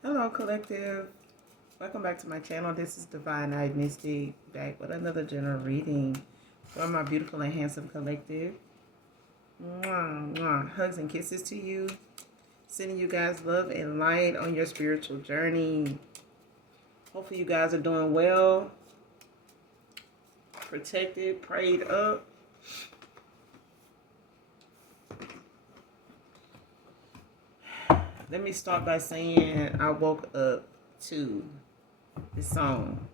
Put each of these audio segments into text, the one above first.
Hello, collective. Welcome back to my channel. This is Divine Eyed Mystic, back with another general reading for my beautiful and handsome collective. Mwah, mwah. Hugs and kisses to you. Sending you guys love and light on your spiritual journey. Hopefully you guys are doing well, protected, prayed up. Let me start by saying I woke up to this song,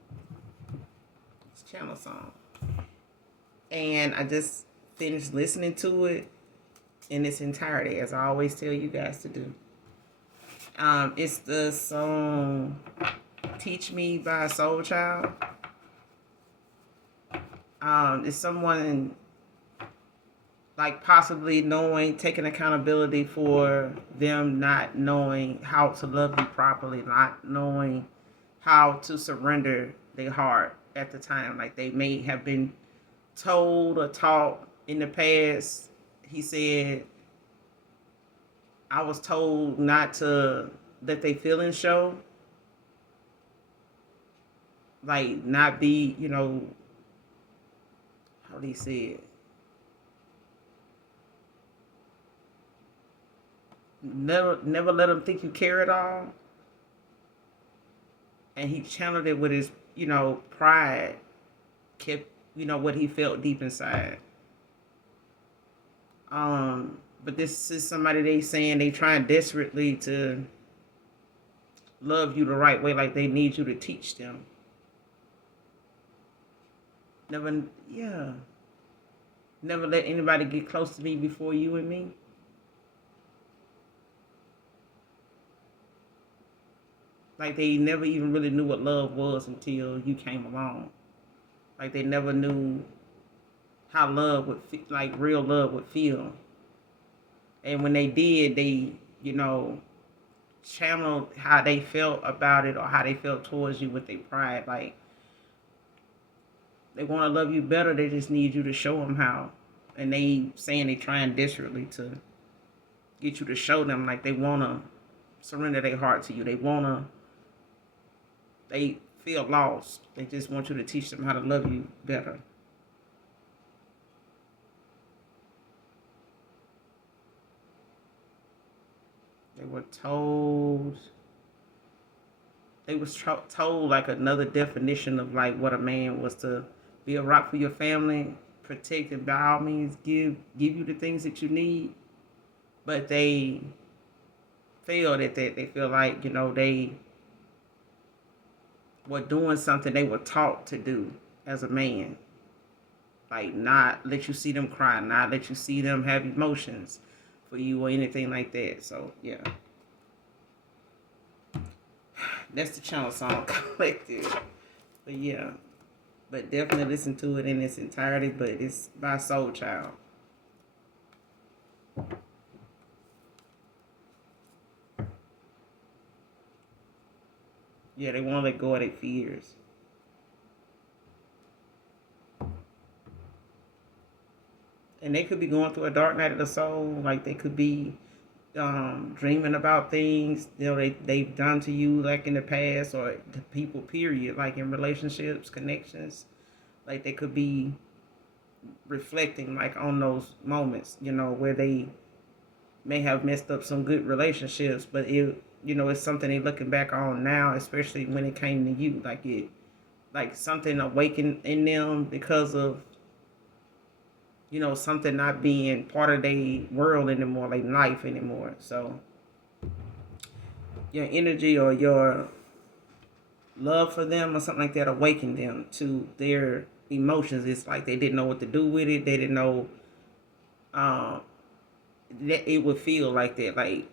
this channel song. And I just finished listening to it in its entirety, as I always tell you guys to do. It's the song Teach Me by Soulchild. It's someone like possibly knowing, taking accountability for them not knowing how to love you properly, not knowing how to surrender their heart at the time. Like they may have been told or taught in the past. He said, I was told not to let their feelings show. Like not be, how do you say it? Never let them think you care at all. And he channeled it with his, pride, kept, what he felt deep inside. But this is somebody they saying they trying desperately to love you the right way, like they need you to teach them. Never let anybody get close to me before you and me. Like they never even really knew what love was until you came along. Like they never knew how love would feel, like real love would feel. And when they did, they, channeled how they felt about it or how they felt towards you with their pride. Like they want to love you better. They just need you to show them how. And they saying they trying desperately to get you to show them, like they want to surrender their heart to you. They feel lost. They just want you to teach them how to love you better. They were told, told like another definition of like what a man was to be a rock for your family, protect and by all means give you the things that you need. But they failed at that. They feel like, they were doing something they were taught to do as a man. Like not let you see them cry, not let you see them have emotions for you or anything like that. So yeah. That's the channel song collective. But yeah. But definitely listen to it in its entirety. But it's by Soulchild. Yeah, they want to let go of their fears. And they could be going through a dark night of the soul. Like they could be dreaming about things, they've done to you like in the past, or to people, period, like in relationships, connections. Like they could be reflecting like on those moments, where they may have messed up some good relationships, but it's something they're looking back on now, especially when it came to you. Like something awakened in them because of, something not being part of their world anymore, like life anymore. So your energy or your love for them or something like that awakened them to their emotions. It's like they didn't know what to do with it. They didn't know that it would feel like that, like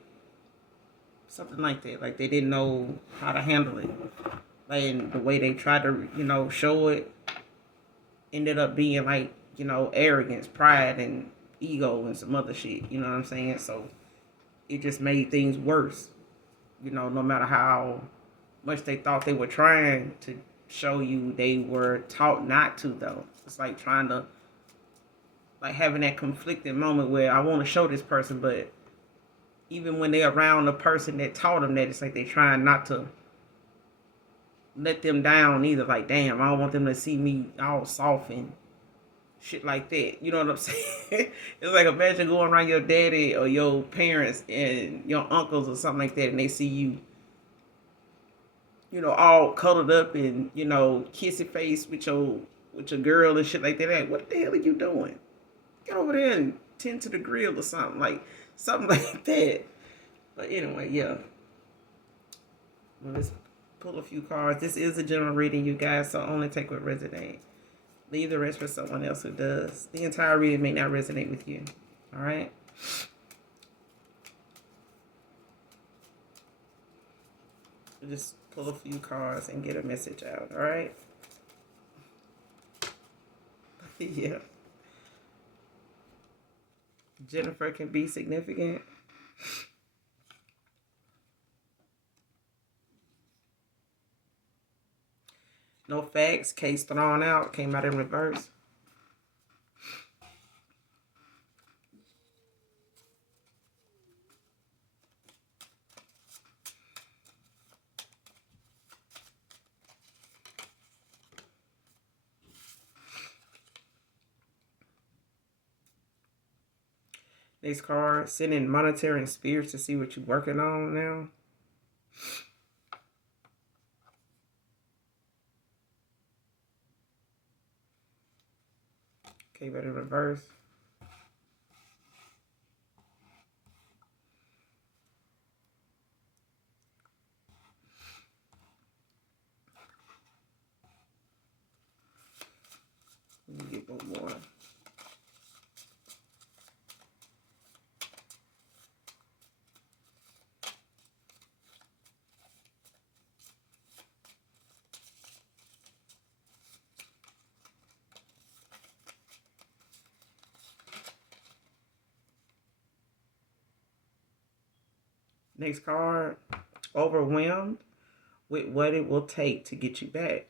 something like that. Like they didn't know how to handle it. Like and the way they tried to, show it ended up being like, arrogance, pride, and ego and some other shit. You know what I'm saying? So it just made things worse. No matter how much they thought they were trying to show you, they were taught not to, though. It's like trying to, like having that conflicting moment where I want to show this person, but even when they're around the person that taught them that, it's like they're trying not to let them down either. Like, damn, I don't want them to see me all soft and shit like that. You know what I'm saying? It's like, imagine going around your daddy or your parents and your uncles or something like that, and they see you, all cuddled up and kissy face with your girl and shit like that. Like, what the hell are you doing? Get over there and tend to the grill or something like that. But anyway, yeah. Well, let's pull a few cards. This is a general reading, you guys, so only take what resonates. Leave the rest for someone else who does. The entire reading may not resonate with you. All right? Just pull a few cards and get a message out. All right? Yeah. Jennifer can be significant. No facts. Case thrown out. Came out in reverse. Next card. Sending monetary and spirits to see what you're working on now. Came out in reverse. Let me get one more. Next card. Overwhelmed with what it will take to get you back.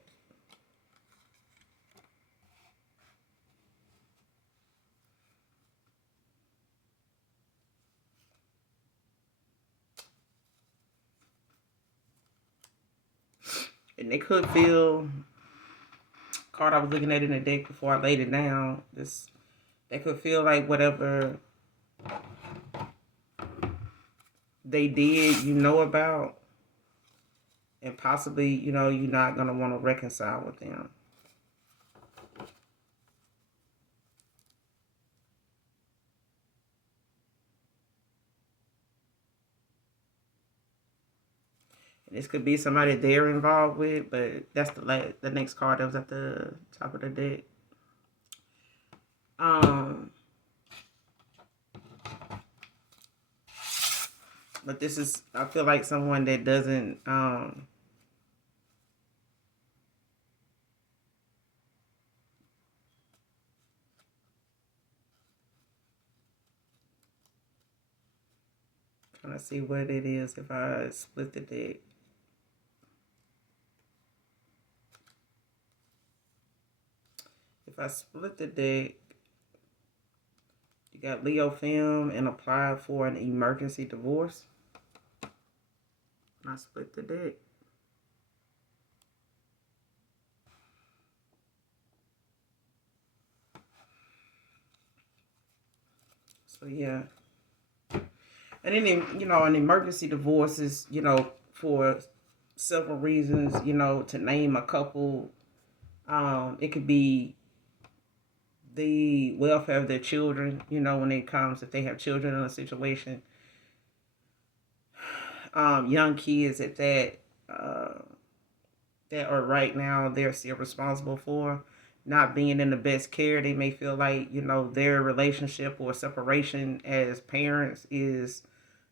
And they could feel, card I was looking at in the deck before I laid it down, they could feel like whatever they did, about, and possibly, you're not going to want to reconcile with them. And this could be somebody they're involved with, but that's the next card that was at the top of the deck. But this is, I feel like someone that doesn't, trying to see what it is if I split the deck. If I split the deck, you got Leo Film and apply for an emergency divorce. I split the deck. So yeah. And then, an emergency divorce is, for several reasons, to name a couple. It could be the welfare of their children, when it comes, if they have children in a situation. Young kids that are right now, they're still responsible for not being in the best care. They may feel like, their relationship or separation as parents is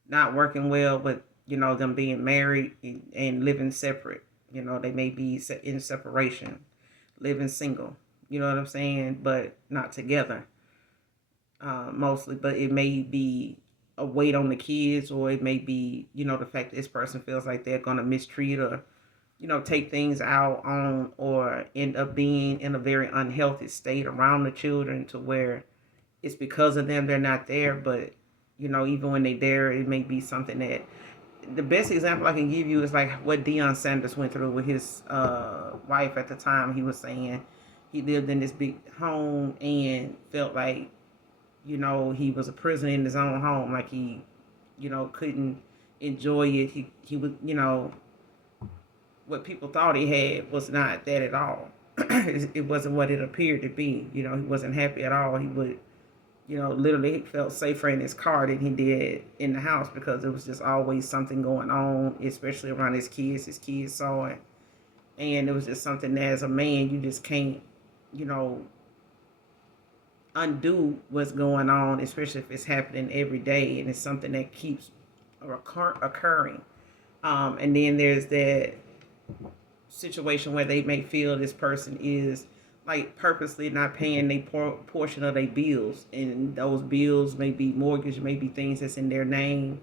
not working well, but, them being married and living separate. They may be in separation, living single. You know what I'm saying? But not together, mostly. But it may be a weight on the kids, or it may be, the fact that this person feels like they're going to mistreat or, take things out on, or end up being in a very unhealthy state around the children to where it's because of them they're not there, but Even when they there, it may be something that the best example I can give you is like what Deion Sanders went through with his wife at the time. He was saying he lived in this big home and felt like, he was a prisoner in his own home. Like he, couldn't enjoy it. He was, what people thought he had was not that at all. It wasn't what it appeared to be. He wasn't happy at all. He would, literally he felt safer in his car than he did in the house because there was just always something going on, especially around his kids. His kids saw it. And it was just something that as a man, you just can't, you know, undo what's going on, especially if it's happening every day and it's something that keeps occurring. And then there's that situation where they may feel this person is like purposely not paying their portion of their bills, and those bills may be mortgage, may be things that's in their name,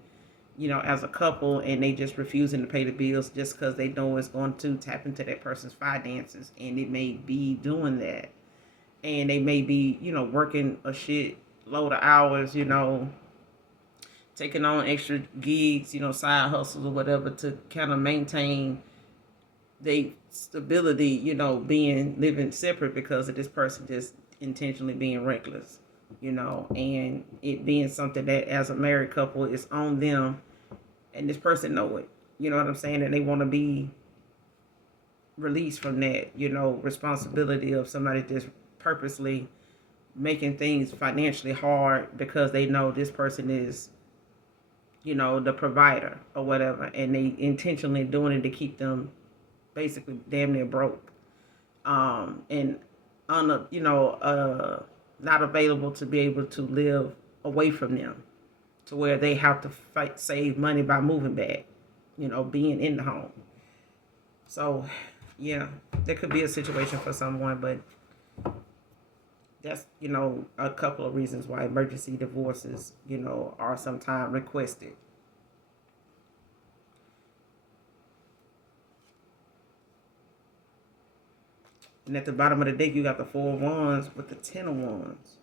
as a couple, and they just refusing to pay the bills just because they know it's going to tap into that person's finances, and it may be doing that, and they may be, working a shit load of hours, taking on extra gigs, side hustles or whatever to kind of maintain they stability, living separate because of this person just intentionally being reckless, and it being something that as a married couple is on them, and this person know it, you know what I'm saying, and they want to be released from that, responsibility of somebody just purposely making things financially hard because they know this person is, the provider or whatever, and they intentionally doing it to keep them basically damn near broke, and on a, not available to be able to live away from them, to where they have to save money by moving back, being in the home. So, yeah, there could be a situation for someone, but that's, a couple of reasons why emergency divorces, are sometimes requested. And at the bottom of the deck, you got the 4 of Wands with the 10 of Wands.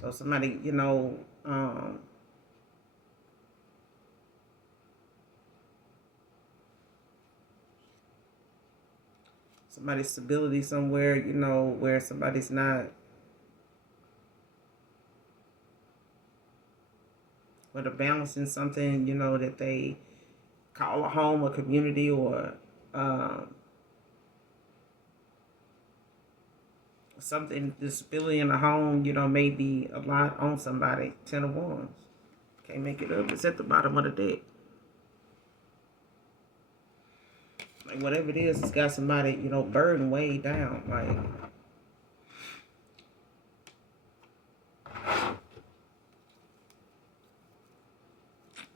So somebody, somebody's stability somewhere, where somebody's not, where they're balancing something, that they call a home, a community, or something, disability in a home, may be a lot on somebody. 10 of Wands. Can't make it up. It's at the bottom of the deck. Like whatever it is, it's got somebody, burden way down. Like,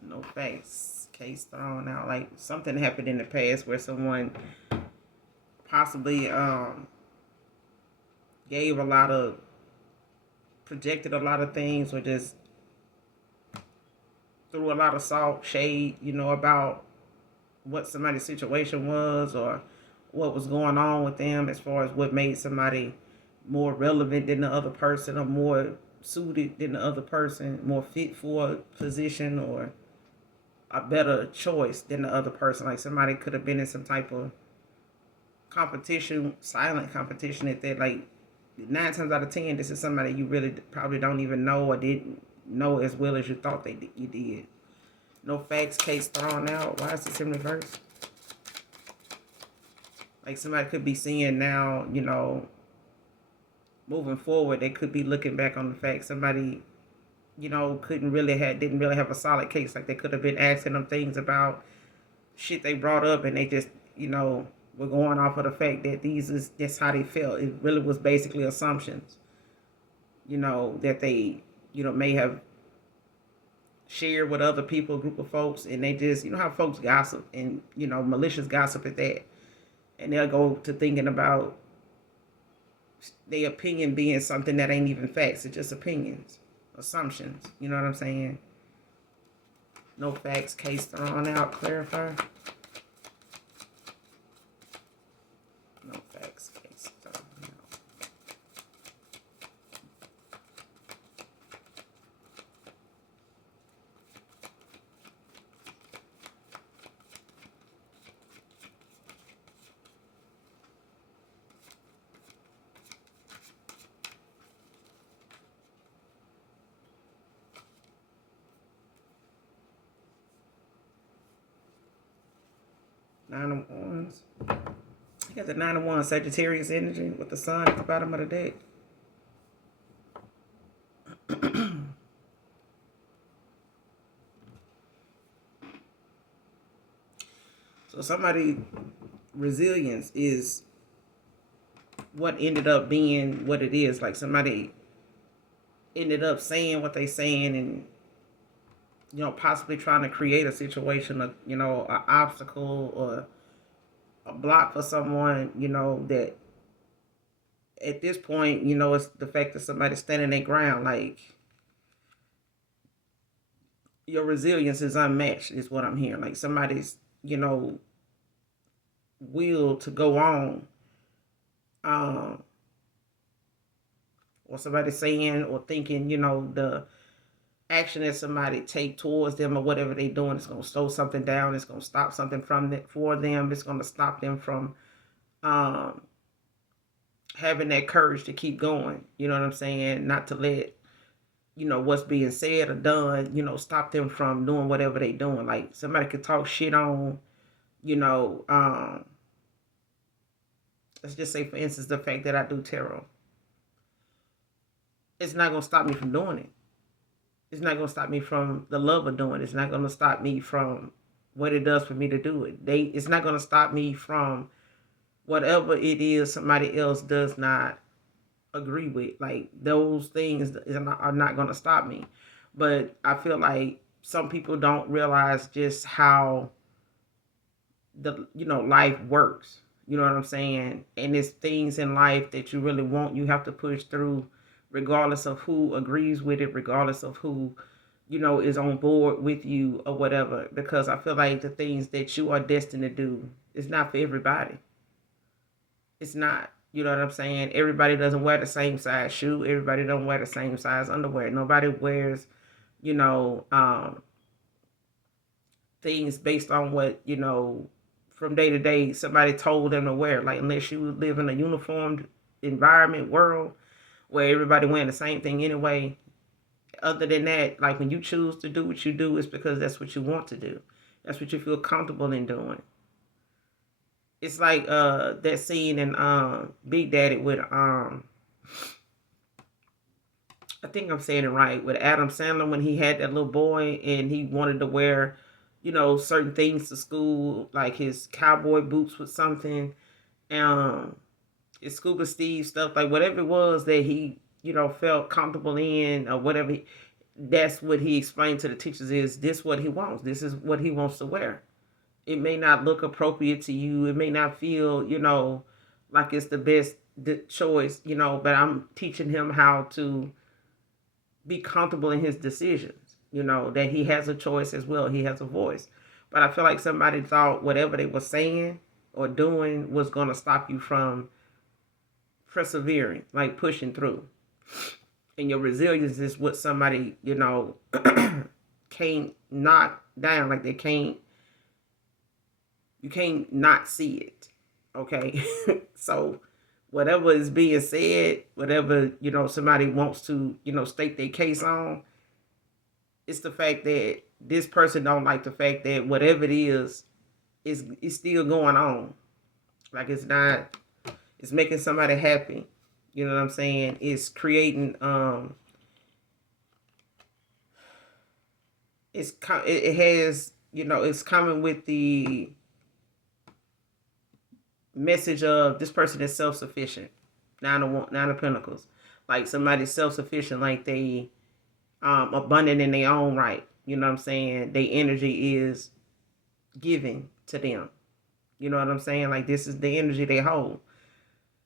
no face. Case thrown out. Like something happened in the past where someone possibly gave a lot of, projected a lot of things, or just threw a lot of salt, shade, about what somebody's situation was or what was going on with them, as far as what made somebody more relevant than the other person, or more suited than the other person, more fit for a position, or a better choice than the other person. Like somebody could have been in some type of competition, silent competition, at that. Like 9 times out of 10, this is somebody you really probably don't even know, or didn't know as well as you thought you did. No facts, case thrown out. Why is this in reverse? Like somebody could be seeing now, moving forward, they could be looking back on the fact somebody, didn't really have a solid case. Like they could have been asking them things about shit they brought up, and they just, were going off of the fact that that's how they felt. It really was basically assumptions, that they, may have shared with other people, a group of folks, and they just, how folks gossip, and, malicious gossip at that. And they'll go to thinking about their opinion being something that ain't even facts. It's just opinions, assumptions. You know what I'm saying? No facts, case thrown out, clarify. No facts, case thrown out. Nine of Wands. You got the Nine of Wands Sagittarius energy with the sun at the bottom of the deck. So somebody resilience is what ended up being what it is. Like somebody ended up saying what they saying and possibly trying to create a situation, an obstacle or a block for someone, that at this point, it's the fact that somebody's standing their ground. Like your resilience is unmatched, is what I'm hearing. Like somebody's, will to go on, um, or somebody saying or thinking, the action that somebody take towards them or whatever they're doing is going to slow something down. It's going to stop something from it for them. It's going to stop them from um, having that courage to keep going. You know what I'm saying? Not to let what's being said or done, stop them from doing whatever they doing. Like somebody could talk shit on, you know, um, let's just say for instance the fact that I do tarot. It's not gonna stop me from doing it. It's not gonna stop me from the love of doing it. It's not gonna stop me from what it does for me to do it. It's not gonna stop me from whatever it is somebody else does not agree with. Like those things are not gonna stop me. But I feel like some people don't realize just how the life works. You know what I'm saying? And it's things in life that you really want, you have to push through, regardless of who agrees with it, regardless of who is on board with you or whatever. Because I feel like the things that you are destined to do is not for everybody. It's not. You know what I'm saying? Everybody doesn't wear the same size shoe. Everybody don't wear the same size underwear. Nobody wears, you know, things based on what, from day to day somebody told them to wear. Like unless you live in a uniformed environment world where everybody wearing the same thing anyway. Other than that, like when you choose to do what you do, it's because that's what you want to do. That's what you feel comfortable in doing. It's like that scene in Big Daddy with I think I'm saying it right, with Adam Sandler when he had that little boy and he wanted to wear, certain things to school, like his cowboy boots with something, um, his scuba Steve stuff, like whatever it was that he, felt comfortable in or whatever. That's what he explained to the teachers is this what he wants. This is what he wants to wear. It may not look appropriate to you. It may not feel, like it's the best choice, but I'm teaching him how to be comfortable in his decisions, that he has a choice as well. He has a voice. But I feel like somebody thought whatever they were saying or doing was going to stop you from persevering, like pushing through. And your resilience is what somebody, can't knock down. Like you can't not see it. Okay. So whatever is being said, whatever, somebody wants to, state their case on, it's the fact that this person don't like the fact that whatever it is still going on. Like it's making somebody happy. You know what I'm saying? It's creating it has, it's coming with the message of this person is self-sufficient. Nine of Pentacles. Like somebody's self-sufficient, like they abundant in their own right. You know what I'm saying? Their energy is giving to them. You know what I'm saying? Like this is the energy they hold.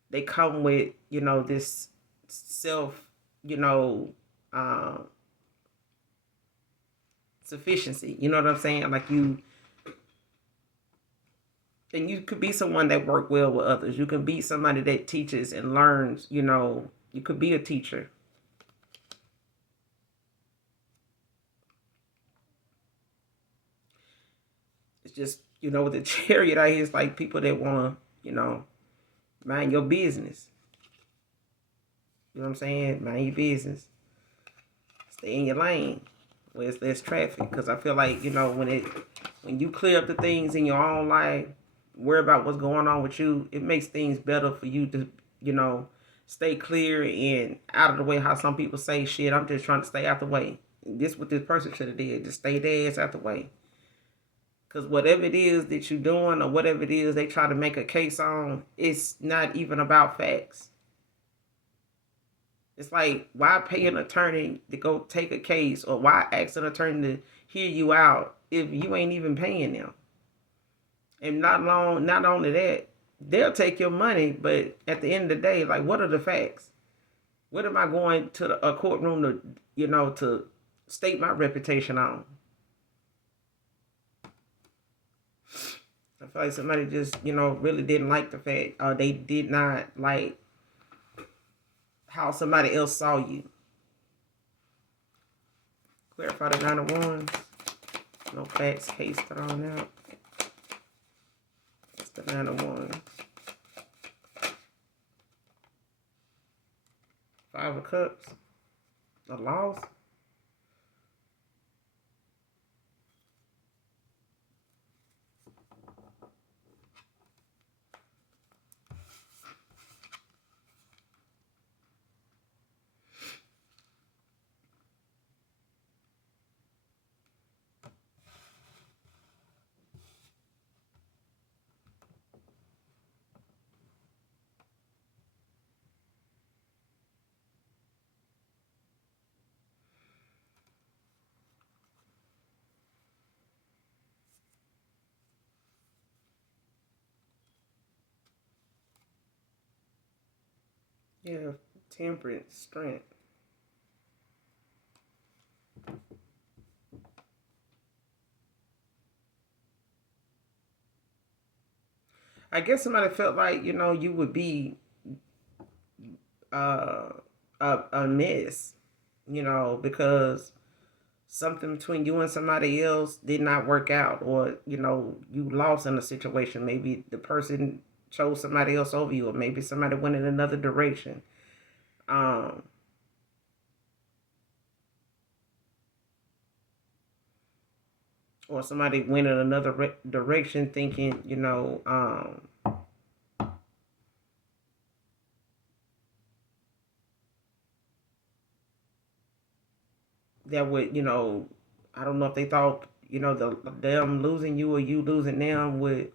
They come with, this self, sufficiency. You know what I'm saying? Like and you could be someone that work well with others. You can be somebody that teaches and learns, you could be a teacher. It's just, with the chariot out here, it's like people that want to, mind your business. You know what I'm saying? Mind your business. Stay in your lane where there's less traffic. Because I feel like, when you clear up the things in your own life, worry about what's going on with you, it makes things better for you to, you know, stay clear and out of the way. How some people say, shit, I'm just trying to stay out the way. This what this person should have did. Just stay their ass out the way. Because whatever it is that you're doing or whatever it is they try to make a case on, it's not even about facts. It's like, why pay an attorney to go take a case, or why ask an attorney to hear you out if you ain't even paying them? And not only that, they'll take your money, but at the end of the day, like, what are the facts? What am I going to a courtroom to, to state my reputation on? I feel like somebody just, really didn't like the fact, or they did not like how somebody else saw you. Clarify the 9 of Wands. No facts, case thrown out. It's the 9 of Wands. 5 of Cups. A loss. Yeah, temperance, strength. I guess somebody felt like, you would be uh, a miss, because something between you and somebody else did not work out, or, you lost in a situation. Maybe the person chose somebody else over you, or maybe somebody went in another direction. Um, or somebody went in another direction thinking, that would, I don't know if they thought, them losing you or you losing them would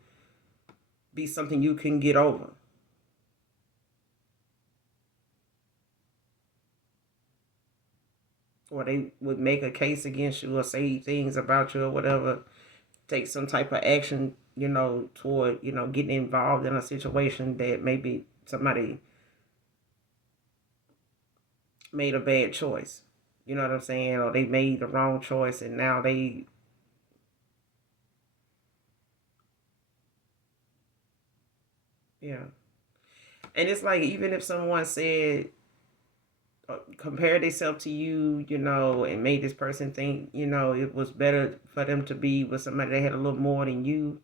be something you can get over. Or they would make a case against you or say things about you or whatever, take some type of action, toward, getting involved in a situation that maybe somebody made a bad choice. You know what I'm saying? Or they made the wrong choice and now they, yeah. And it's like, even if someone said, compare themselves to you, and made this person think, it was better for them to be with somebody that had a little more than you,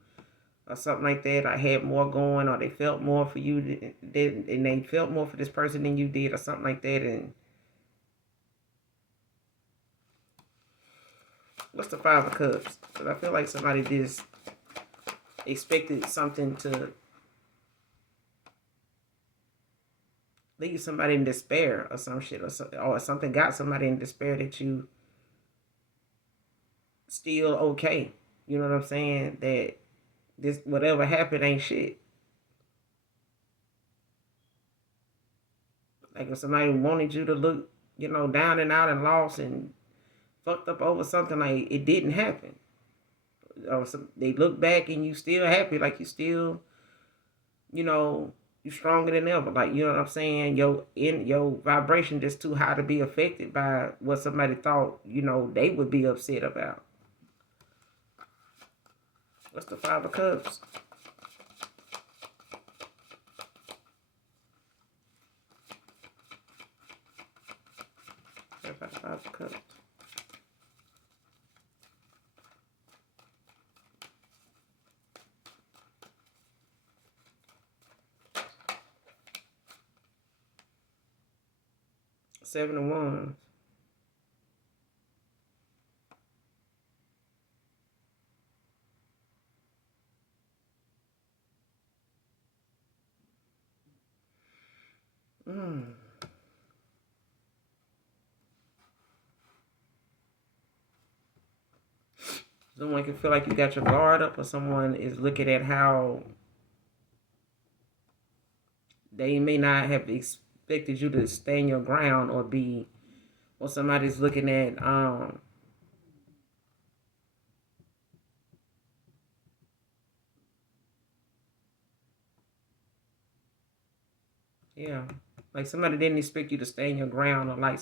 or something like that, or had more going, or they felt more for you, and they felt more for this person than you did, or something like that. And what's the 5 of Cups? Because I feel like somebody just expected something to leave somebody in despair or some shit, or something got somebody in despair that you still okay. You know what I'm saying? That this whatever happened ain't shit. Like if somebody wanted you to look, down and out and lost and fucked up over something, like it didn't happen. Or they look back and you still happy, like you still, you know, you stronger than ever. Like, you know what I'm saying? Your vibration just too high to be affected by what somebody thought, they would be upset about. What's the 5 of Cups? Five of Cups. Seven of Wands. Someone can feel like you got your guard up, or someone is looking at how they may not have expected you to stand your ground, or be, or somebody's looking at, yeah, like somebody didn't expect you to stand your ground, or like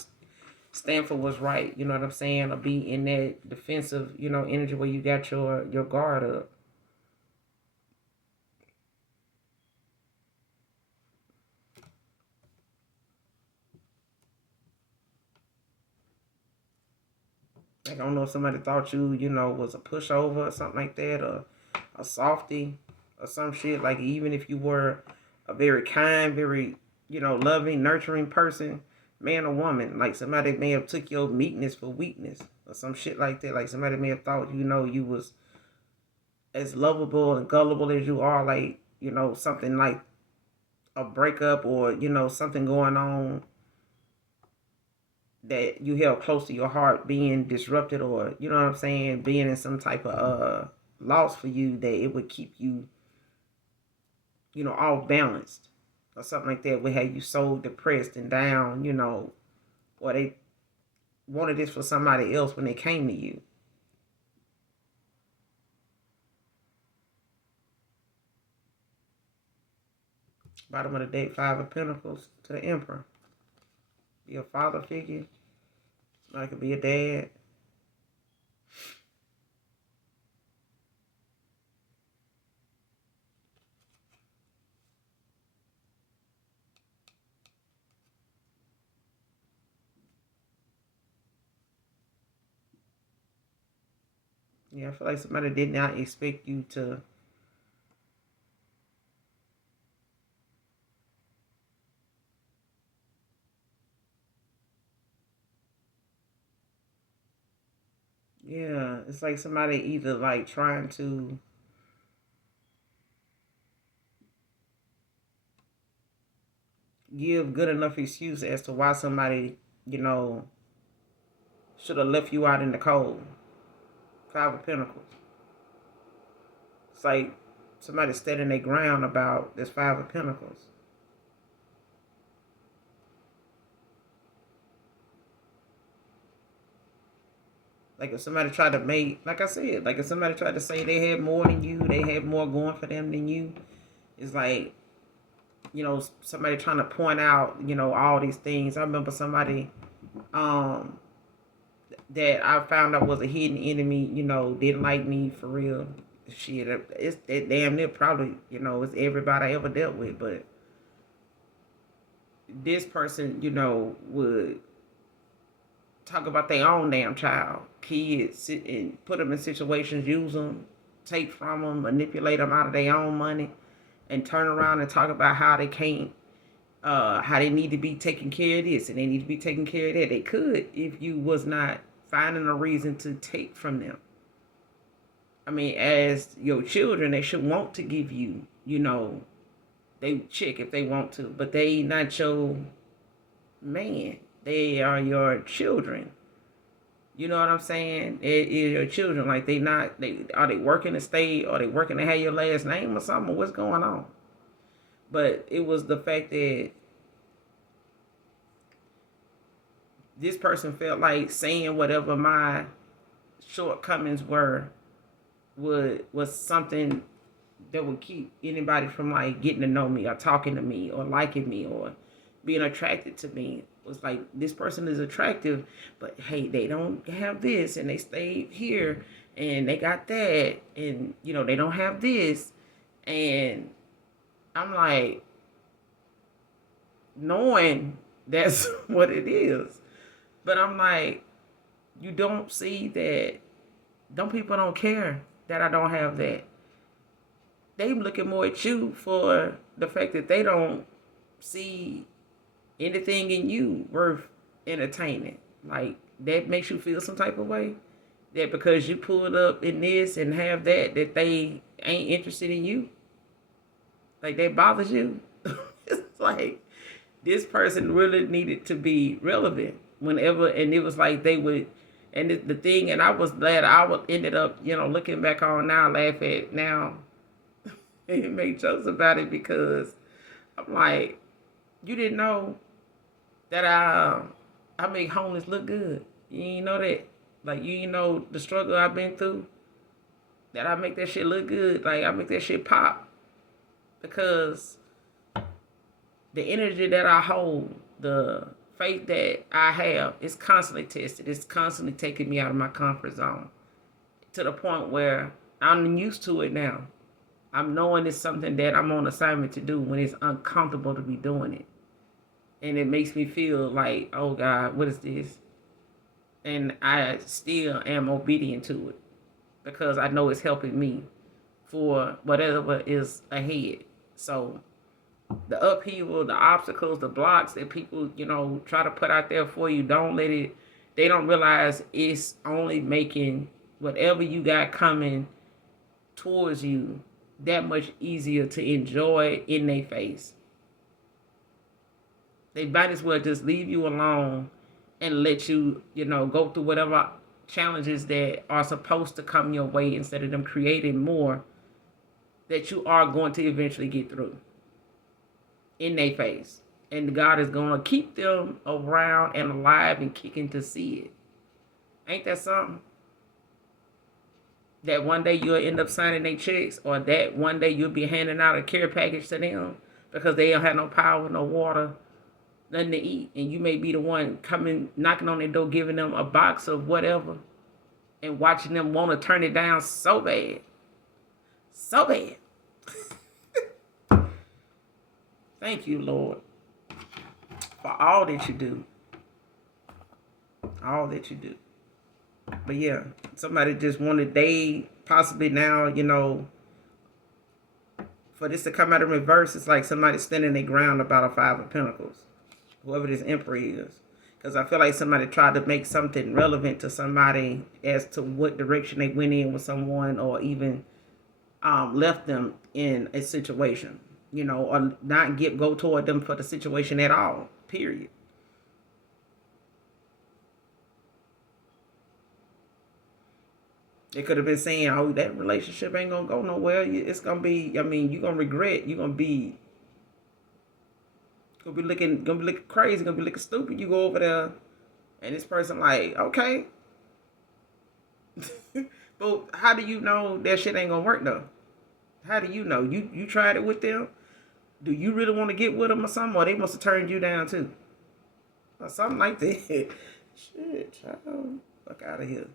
stand for what's right. You know what I'm saying? Or be in that defensive, energy where you got your guard up. Like I don't know if somebody thought you, was a pushover or something like that, or a softy, or some shit. Like even if you were a very kind, very, loving, nurturing person, man or woman, like somebody may have took your meekness for weakness or some shit like that. Like somebody may have thought, you was as lovable and gullible as you are, like, something like a breakup, or, something going on that you held close to your heart being disrupted, or you know what I'm saying, being in some type of loss for you, that it would keep you, off balanced, or something like that would have you so depressed and down, or they wanted this for somebody else when they came to you. Bottom of the deck, Five of Pentacles to the Emperor. Be a father figure. Somebody could be a dad. Yeah, I feel like somebody did not expect you to yeah, it's like somebody either like trying to give good enough excuse as to why somebody, you know, should have left you out in the cold. Five of Pentacles. It's like somebody standing their ground about this Five of Pentacles. Like if somebody tried to make, like I said, like if somebody tried to say they had more than you, they had more going for them than you, it's like, somebody trying to point out, all these things. I remember somebody um that I found out was a hidden enemy, didn't like me for real. Shit, it's that damn near probably, it's everybody I ever dealt with, but this person, would talk about their own damn child, kids, and put them in situations, use them, take from them, manipulate them out of their own money, and turn around and talk about how they can't, how they need to be taking care of this and they need to be taking care of that. They could if you was not finding a reason to take from them. I mean, as your children, they should want to give you, they check if they want to, but they not your man. They are your children. You know what I'm saying? It is your children. Like they not they are they working to stay, or they working to have your last name or something? What's going on? But it was the fact that this person felt like saying whatever my shortcomings were was something that would keep anybody from like getting to know me or talking to me or liking me or being attracted to me. It was like this person is attractive, but hey, they don't have this and they stayed here and they got that, and they don't have this. And I'm like, knowing that's what it is. But I'm like, you don't see that. Them people don't care that I don't have that. They looking more at you for the fact that they don't see anything in you worth entertaining. Like that makes you feel some type of way. That because you pulled up in this and have that they ain't interested in you. Like that bothers you. It's like this person really needed to be relevant whenever, and it was like they would, And the thing, and I was glad I would ended up, looking back on now, laugh at now, and make jokes about it because I'm like, you didn't know that I make homeless look good. You ain't know that. Like you ain't know the struggle I've been through. That I make that shit look good. Like I make that shit pop because the energy that I hold, the faith that I have, is constantly tested. It's constantly taking me out of my comfort zone to the point where I'm used to it now. I'm knowing it's something that I'm on assignment to do when it's uncomfortable to be doing it. And it makes me feel like, oh God, what is this? And I still am obedient to it because I know it's helping me for whatever is ahead. So the upheaval, the obstacles, the blocks that people, try to put out there for you, don't let it, they don't realize it's only making whatever you got coming towards you that much easier to enjoy in their face. They might as well just leave you alone and let you, go through whatever challenges that are supposed to come your way instead of them creating more that you are going to eventually get through in their face. And God is going to keep them around and alive and kicking to see it. Ain't that something? That one day you'll end up signing their checks, or that one day you'll be handing out a care package to them because they don't have no power, no water, nothing to eat. And you may be the one coming, knocking on their door, giving them a box of whatever and watching them want to turn it down so bad. So bad. Thank you, Lord, for all that you do. All that you do. But yeah, somebody just wanted, they possibly now, for this to come out in reverse, it's like somebody standing their ground about a Five of Pentacles. Whoever this Emperor is. Because I feel like somebody tried to make something relevant to somebody as to what direction they went in with someone, or even left them in a situation, or not go toward them for the situation at all, period. They could have been saying, oh, that relationship ain't going to go nowhere. It's going to be, you're going to regret. You're going to be looking crazy, going to be looking stupid. You go over there and this person like, okay. But how do you know that shit ain't going to work though? How do you know? You tried it with them? Do you really want to get with them or something? Or they must have turned you down too? Or something like that. Shit, child. Fuck out of here.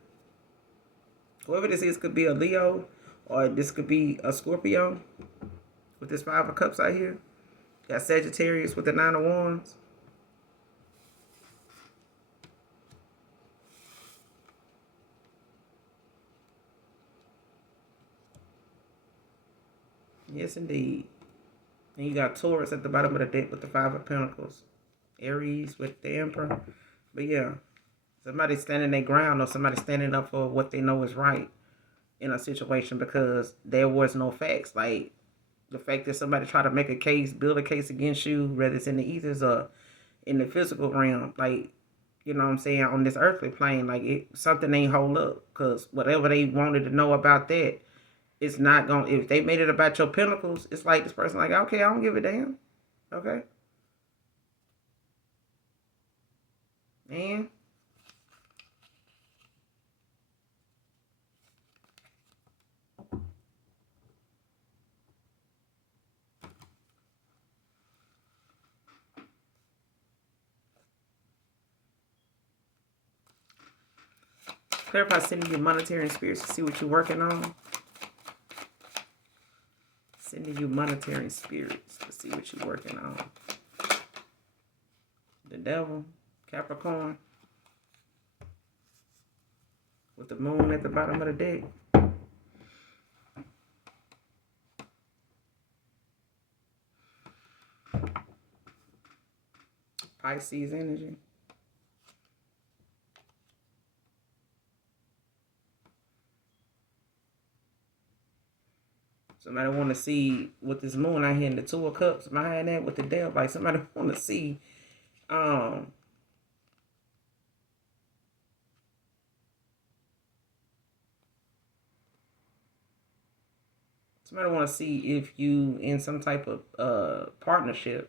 Whoever this is could be a Leo, or this could be a Scorpio with this Five of Cups out here. Got Sagittarius with the Nine of Wands. Yes, indeed. And you got Taurus at the bottom of the deck with the Five of Pentacles. Aries with the Emperor. But yeah, somebody standing their ground, or somebody standing up for what they know is right in a situation because there was no facts. Like the fact that somebody tried to make a case, build a case against you, whether it's in the ethers or in the physical realm, like, you know what I'm saying, on this earthly plane, like something ain't hold up, because whatever they wanted to know about that, it's not going to, if they made it about your pentacles, it's like this person like, okay, I don't give a damn. Okay. Man. Clarify sending you monetary and spirits to see what you're working on. Sending you monetary and spirits to see what you're working on. The Devil, Capricorn, with the Moon at the bottom of the deck. Pisces energy. Somebody want to see with this Moon out here in the Two of Cups behind that with the Devil. Like somebody want to see Somebody want to see if you in some type of partnership.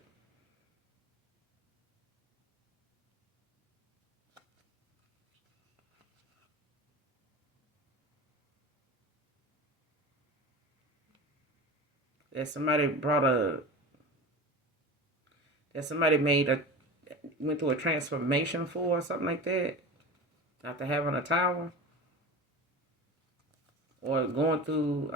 That somebody brought a that somebody made a went through a transformation for or something like that after having a tower or going through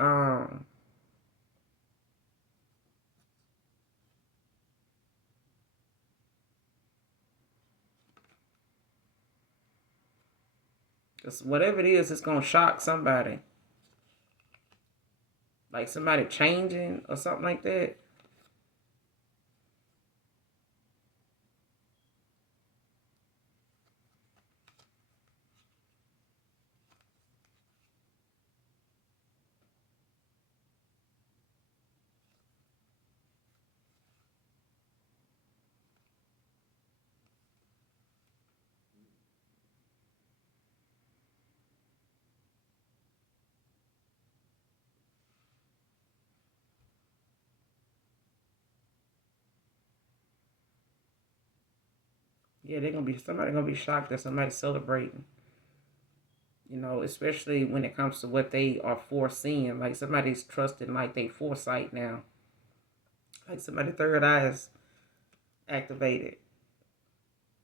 just whatever it is, it's gonna shock somebody. Like somebody changing or something like that. Yeah, they're gonna be somebody gonna be shocked that somebody's celebrating. Especially when it comes to what they are foreseeing. Like somebody's trusting like they foresight now. Like somebody third eye is activated.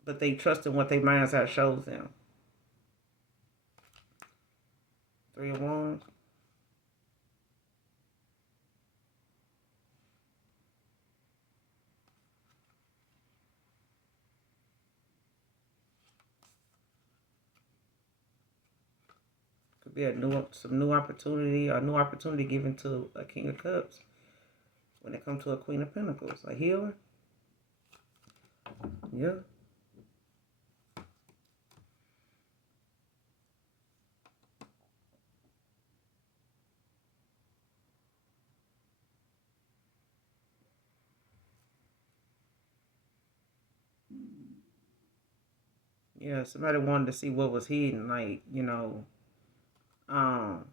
But they trust in what their mind's eye shows them. Three of Wands. Could be some new opportunity or new opportunity given to a King of Cups when it comes to a Queen of Pentacles. A healer. Yeah. Yeah, somebody wanted to see what was hidden, um,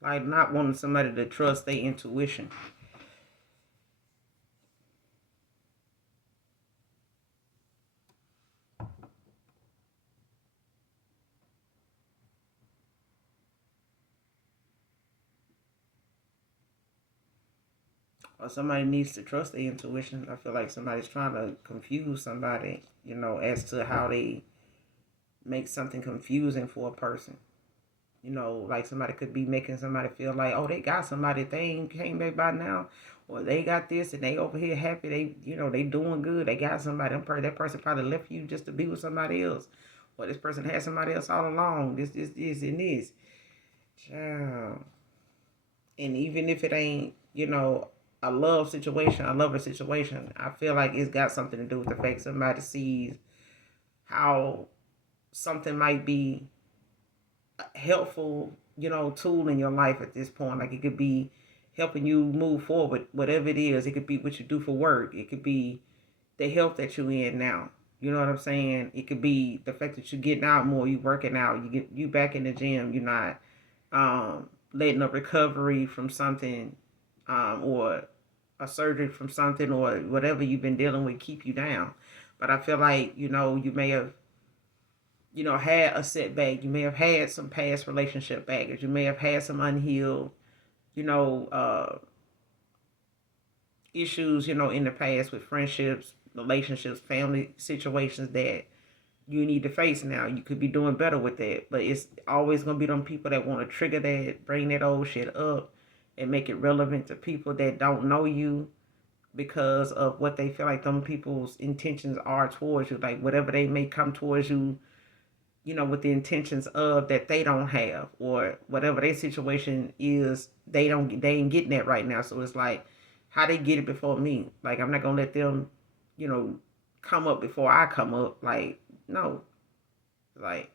like not wanting somebody to trust their intuition. Or somebody needs to trust their intuition. I feel like somebody's trying to confuse somebody, as to how they make something confusing for a person. Like somebody could be making somebody feel like, oh, they got somebody, they ain't came back by now, or they got this and they over here happy, they doing good, they got somebody. That person probably left you just to be with somebody else, or this person had somebody else all along. This, and this. Child. And even if it ain't, a love situation, a lover situation, I feel like it's got something to do with the fact somebody sees how something might be helpful, tool in your life at this point. Like it could be helping you move forward, whatever it is. It could be what you do for work. It could be the health that you're in now. You know what I'm saying? It could be the fact that you're getting out more, you working out, you back in the gym, you're not letting a recovery from something, or a surgery from something or whatever you've been dealing with keep you down. But I feel like, you may have had a setback. You may have had some past relationship baggage. You may have had some unhealed, you know, uh, issues, in the past with friendships, relationships, family situations that you need to face now. You could be doing better with that. But it's always going to be them people that want to trigger that, bring that old shit up and make it relevant to people that don't know you because of what they feel like them people's intentions are towards you. Like whatever they may come towards you, with the intentions of that they don't have, or whatever their situation is, they ain't getting that right now. So it's like, how they get it before me? Like I'm not gonna let them, you know, come up before I come up. Like no, like,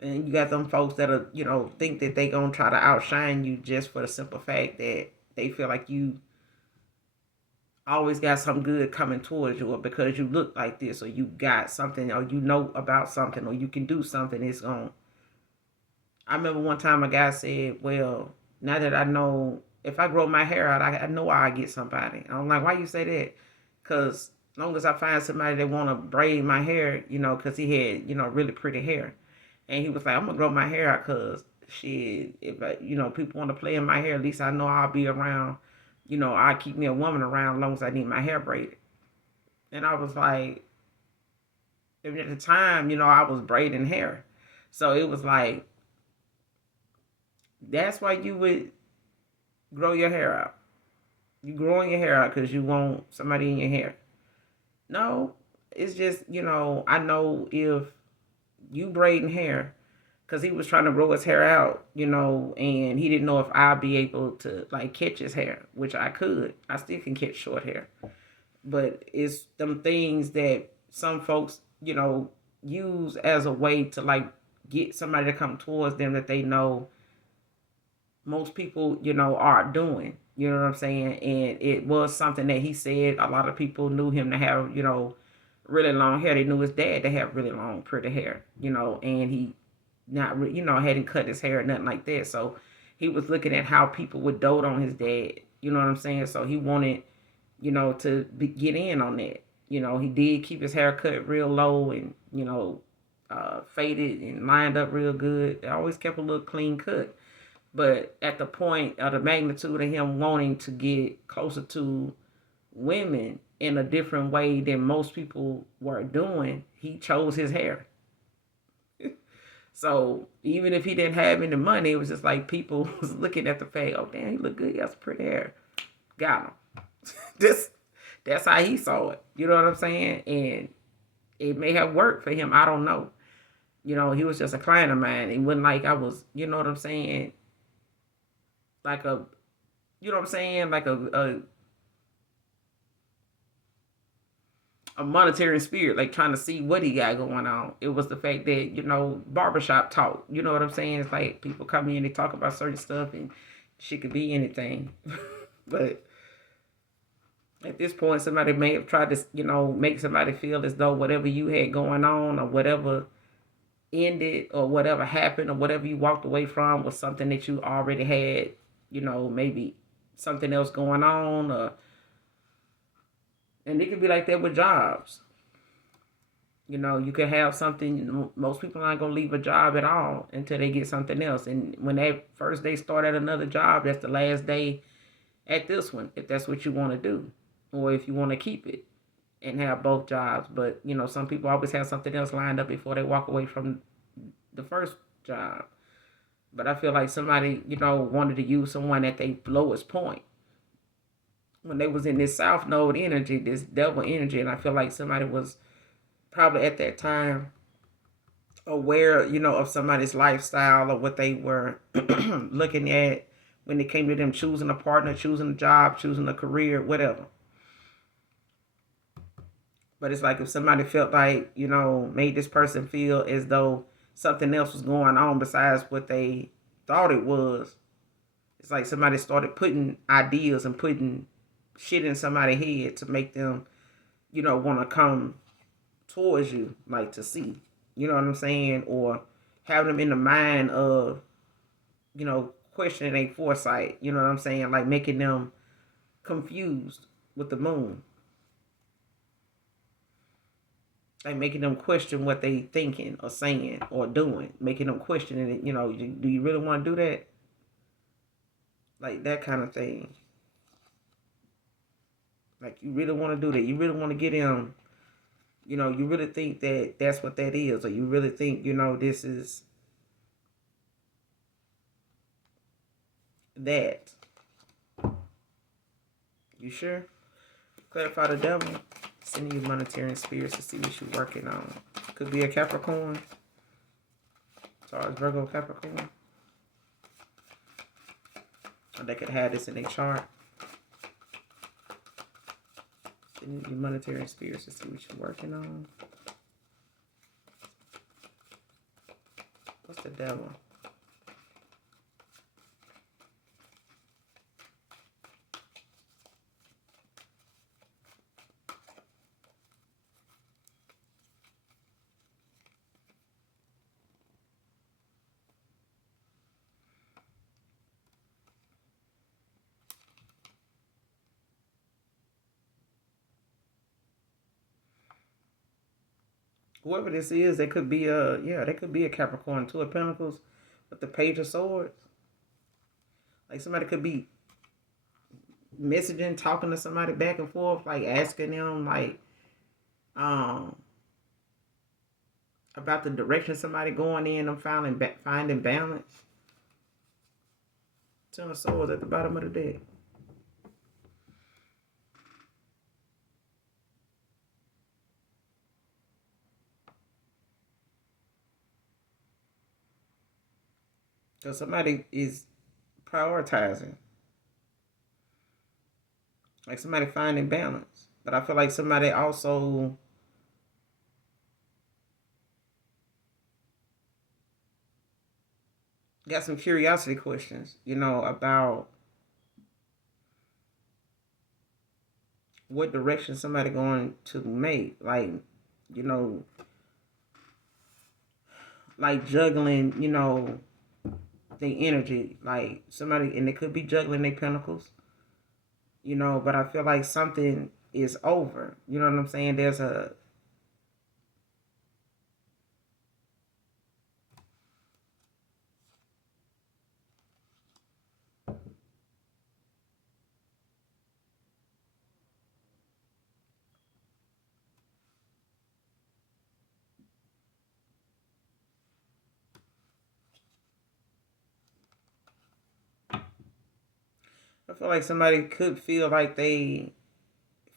and you got them folks that are, think that they gonna try to outshine you just for the simple fact that they feel like you always got something good coming towards you, or because you look like this, or you got something, or you know about something, or you can do something, it's on. I remember one time a guy said, well, now that I know if I grow my hair out, I know I get somebody. I'm like, why you say that? Because as long as I find somebody that want to braid my hair, because he had, really pretty hair. And he was like, I'm going to grow my hair out because, shit, if, people want to play in my hair, at least I know I'll be around. I'll keep me a woman around as long as I need my hair braided. And I was like, at the time, I was braiding hair. So it was like, that's why you would grow your hair out. You growing your hair out because you want somebody in your hair. No, it's just, I know if you braiding hair, because he was trying to grow his hair out, and he didn't know if I'd be able to, like, catch his hair, which I could. I still can catch short hair. But it's them things that some folks, use as a way to, like, get somebody to come towards them that they know most people, are doing. You know what I'm saying? And it was something that he said a lot of people knew him to have, really long hair. They knew his dad to have really long, pretty hair, and he not, hadn't cut his hair or nothing like that. So he was looking at how people would dote on his dad. You know what I'm saying? So he wanted, to get in on that. He did keep his hair cut real low and, faded and lined up real good. They always kept a little clean cut. But at the point of the magnitude of him wanting to get closer to women in a different way than most people were doing, he chose his hair. So even if he didn't have any money, it was just like people was looking at the face. Oh damn, he look good. He has pretty hair. Got him. this that's how he saw it. You know what I'm saying? And it may have worked for him. I don't know. He was just a client of mine. It wasn't like I was. You know what I'm saying? Like a, you know what I'm saying? Like a monetary spirit, like trying to see what he got going on. It was the fact that, barbershop talk. You know what I'm saying? It's like people come in, they talk about certain stuff, and shit could be anything. But at this point, somebody may have tried to, make somebody feel as though whatever you had going on or whatever ended or whatever happened or whatever you walked away from was something that you already had, maybe something else going on, or and it could be like that with jobs. You could have something. Most people aren't gonna leave a job at all until they get something else. And when they first day start at another job, that's the last day at this one, if that's what you want to do, or if you want to keep it and have both jobs. But some people always have something else lined up before they walk away from the first job. But I feel like somebody, wanted to use someone at their lowest point when they was in this South Node energy, this devil energy, and I feel like somebody was probably at that time aware, of somebody's lifestyle or what they were looking at when it came to them choosing a partner, choosing a job, choosing a career, whatever. But it's like if somebody felt like, made this person feel as though something else was going on besides what they thought it was. It's like somebody started putting ideas and putting shit in somebody's head to make them, want to come towards you, like to see. You know what I'm saying? Or have them in the mind of, questioning their foresight. You know what I'm saying? Like making them confused with the moon. Like making them question what they thinking or saying or doing. Making them question it. Do you really want to do that? Like that kind of thing. Like you really want to do that. You really want to get in. You really think that that's what that is. Or you really think, this is that. You sure? Clarify the devil. Sending you monetary spirits to see what you're working on. Could be a Capricorn. Taurus, Virgo, Capricorn. Or they could have this in their chart. Sending you monetary spirits to see what you're working on. What's the devil? Whoever this is, they could be a yeah, they could be a Capricorn, Two of Pentacles, with the Page of Swords. Like somebody could be messaging, talking to somebody back and forth, like asking them like um about the direction somebody going in. I'm finding balance. Ten of Swords at the bottom of the deck. Because somebody is prioritizing, like somebody finding balance. But I feel like somebody also got some curiosity questions, about what direction somebody going to make. You know, like juggling, the energy. Like somebody, and they could be juggling their pentacles, but I feel like something is over. You know what I'm saying? I feel like somebody could feel like they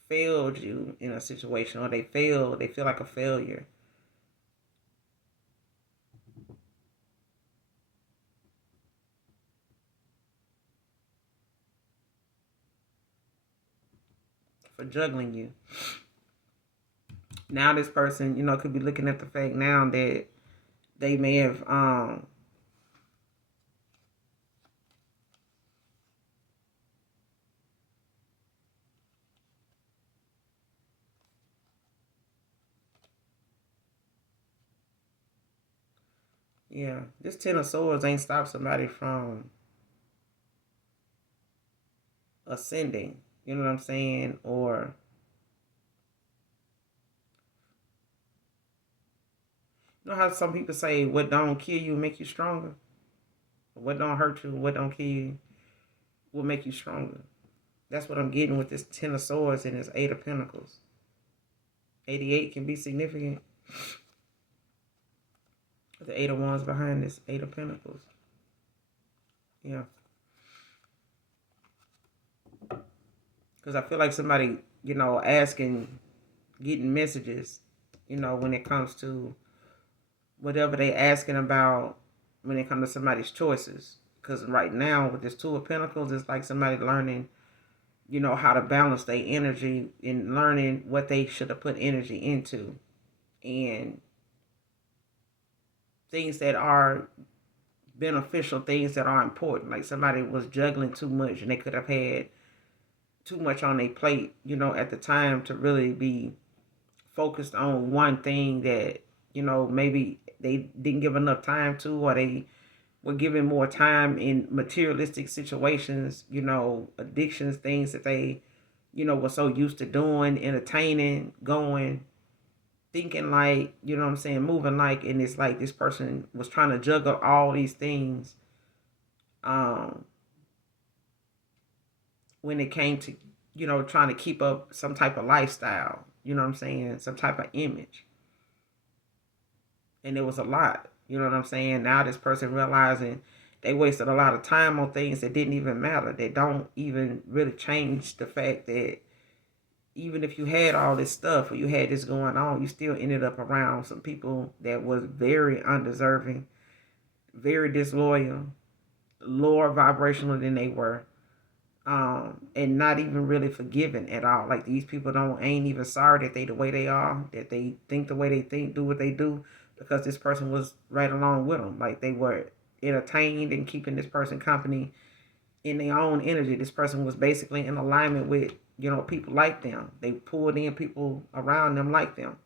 failed you in a situation, or they feel like a failure for juggling you. Now this person, could be looking at the fact now that they may have yeah, this Ten of Swords ain't stopped somebody from ascending. You know what I'm saying? Or you know how some people say what don't kill you make you stronger? What don't hurt you, what don't kill you will make you stronger. That's what I'm getting with this Ten of Swords and this Eight of Pentacles. 88 can be significant. The Eight of Wands behind this Eight of Pentacles. Yeah. Because I feel like somebody, asking, getting messages, when it comes to whatever they asking about, when it comes to somebody's choices. Because right now, with this Two of Pentacles, it's like somebody learning, how to balance their energy and learning what they should have put energy into. And things that are beneficial, things that are important. Like somebody was juggling too much and they could have had too much on their plate, at the time to really be focused on one thing that, maybe they didn't give enough time to, or they were giving more time in materialistic situations, addictions, things that they, were so used to doing, entertaining, going, thinking like, what I'm saying, moving like, and it's like this person was trying to juggle all these things um when it came to, trying to keep up some type of lifestyle, what I'm saying, some type of image. And it was a lot, what I'm saying. Now this person realizing they wasted a lot of time on things that didn't even matter, that don't even really change the fact that even if you had all this stuff or you had this going on, you still ended up around some people that was very undeserving, very disloyal, lower vibrational than they were, and not even really forgiving at all. Like these people don't ain't even sorry that they the way they are, that they think the way they think, do what they do, because this person was right along with them. Like they were entertained and keeping this person company in their own energy. This person was basically in alignment with, people like them. They pulled in people around them like them.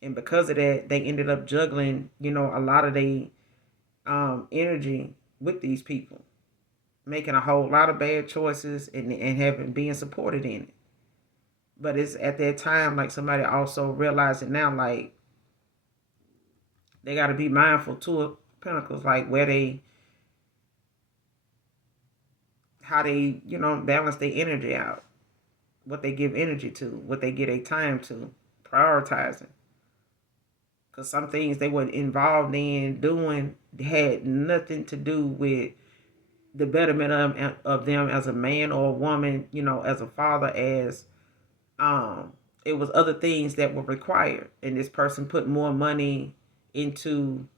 And because of that, they ended up juggling, a lot of their energy with these people, making a whole lot of bad choices and having being supported in it. But it's at that time, like somebody also realizing now, like they got to be mindful to Pentacles, like where they, how they, balance their energy out, what they give energy to, what they get a time to, prioritizing. Because some things they were involved in doing had nothing to do with the betterment of them as a man or a woman, as a father, as um, it was other things that were required. And this person put more money into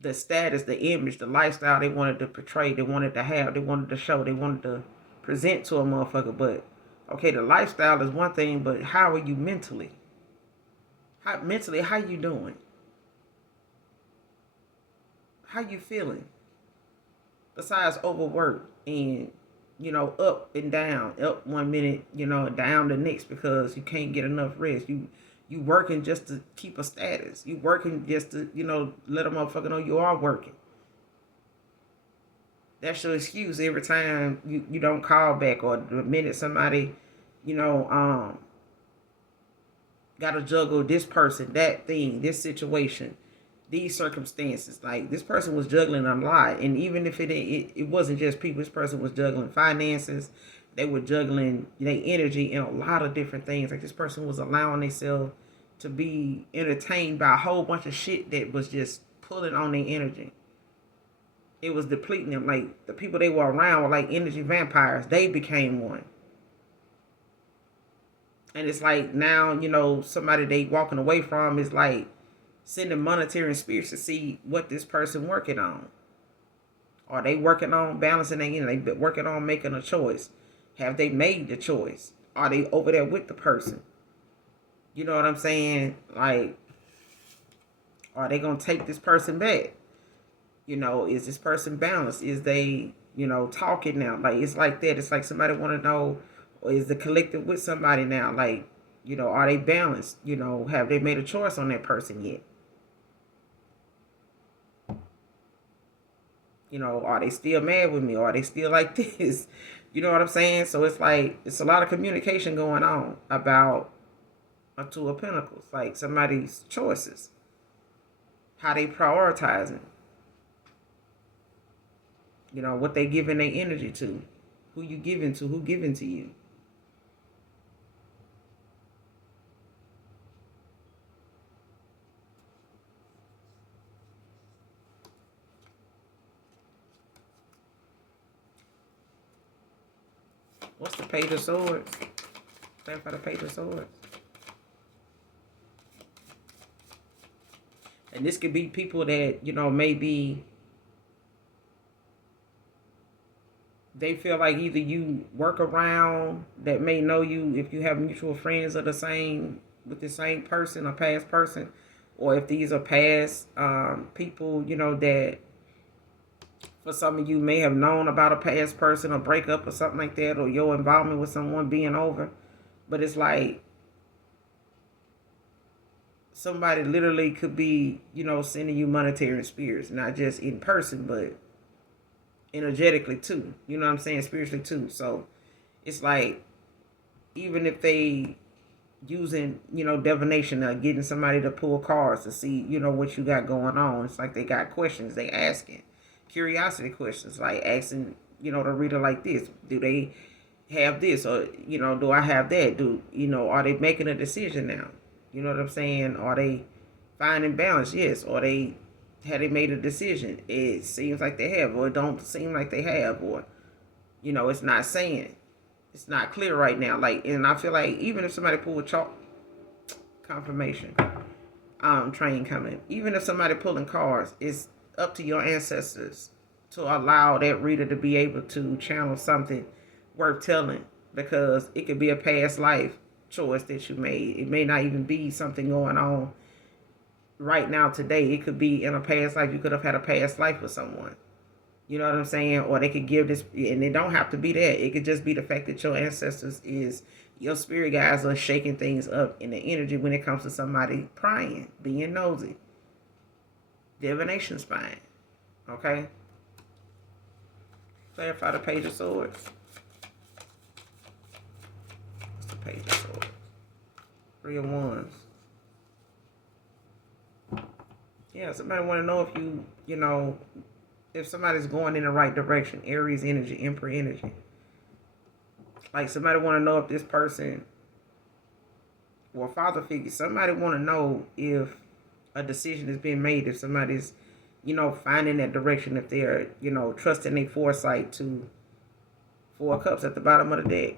the status, the image, the lifestyle they wanted to portray, they wanted to have, they wanted to show, they wanted to present to a motherfucker. But okay, the lifestyle is one thing, but how are you mentally? How you doing? How you feeling? Besides overwork and up and down, up one minute, down the next because you can't get enough rest. You working just to keep a status. You working just to let a motherfucker know you are working. That's your excuse every time you don't call back, or the minute somebody, you know, um, got to juggle this person, that thing, this situation, these circumstances. Like this person was juggling a lot, and even if it wasn't just people, this person was juggling finances. They were juggling their energy in a lot of different things. Like this person was allowing themselves to be entertained by a whole bunch of shit that was just pulling on their energy. It was depleting them. Like the people they were around were like energy vampires. They became one. And it's like now, somebody they walking away from is like sending monetary and spirits to see what this person working on. Are they working on balancing their energy? They working on making a choice. Have they made the choice? Are they over there with the person? You know what I'm saying? Like, are they gonna take this person back? Is this person balanced? Is they, talking now? Like it's like that. It's like somebody want to know, or is the collective with somebody now? Like, are they balanced? Have they made a choice on that person yet? Are they still mad with me? Or are they still like this? You know what I'm saying? So it's like it's a lot of communication going on about a Two of Pentacles, like somebody's choices, how they prioritizing. What they giving their energy to, who you giving to, who giving to you. What's the Page of Swords? Clarify the Page of Swords. And this could be people that, maybe they feel like either you work around that may know you if you have mutual friends of the same, with the same person or past person, or if these are past people, that for some of you may have known about a past person or breakup or something like that, or your involvement with someone being over. But it's like somebody literally could be, sending you monetary spirits, not just in person, but energetically too. You know what I'm saying? Spiritually too. So it's like even if they using, divination or getting somebody to pull cards to see, what you got going on. It's like they got questions they asking. Curiosity questions, like asking, the reader like this. Do they have this, or, do I have that? Are they making a decision now? You know what I'm saying? Are they finding balance? Yes. Or have they made a decision? It seems like they have, or it don't seem like they have, or, it's not saying. It's not clear right now. Like, and I feel like even if somebody pull a chalk confirmation, train coming. Even if somebody pulling cards, it's up to your ancestors to allow that reader to be able to channel something worth telling, because it could be a past life choice that you made. It may not even be something going on right now today. It could be in a past life. You could have had a past life with someone. You know what I'm saying? Or they could give this, and it don't have to be that. It could just be the fact that your ancestors is, your spirit guides are shaking things up in the energy when it comes to somebody prying, being nosy. Divination spine. Okay? Clarify the Page of Swords. What's the Page of Swords. Three of Wands. Yeah, somebody want to know if you know, if somebody's going in the right direction. Aries energy, Emperor energy. Like somebody want to know if this person, or father figure, somebody want to know if a decision is being made, if somebody's, finding that direction, if they're, trusting their foresight to Four of Cups at the bottom of the deck.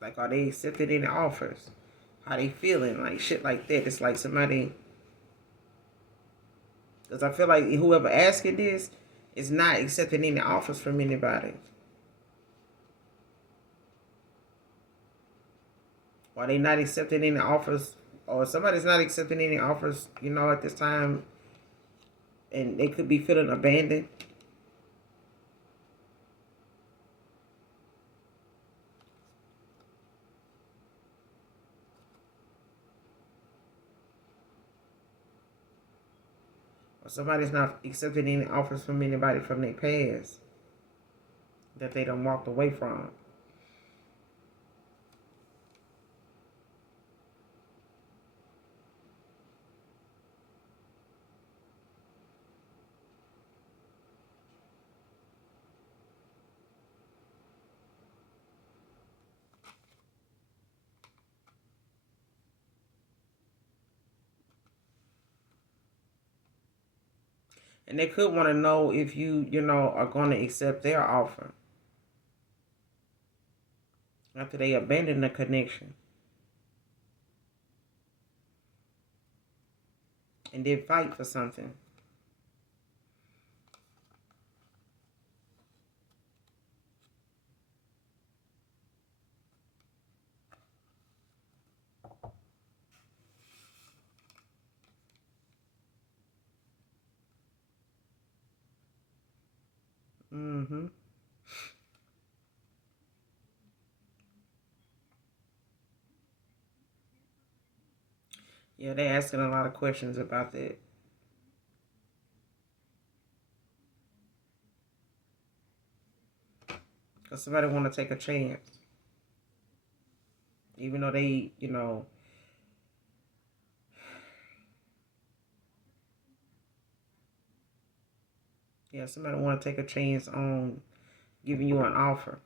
Like, are they accepting any offers? How they feeling? Like, shit like that. It's like somebody, because I feel like whoever asking this is not accepting any offers from anybody. Or they not accepting any offers, or somebody's not accepting any offers, at this time, and they could be feeling abandoned. Or somebody's not accepting any offers from anybody from their past that they done walked away from. And they could want to know if are going to accept their offer after they abandon the connection and then fight for something. Mm-hmm. Yeah, they're asking a lot of questions about that. Because somebody want to take a chance. Even though they, yeah, somebody want to take a chance on giving you an offer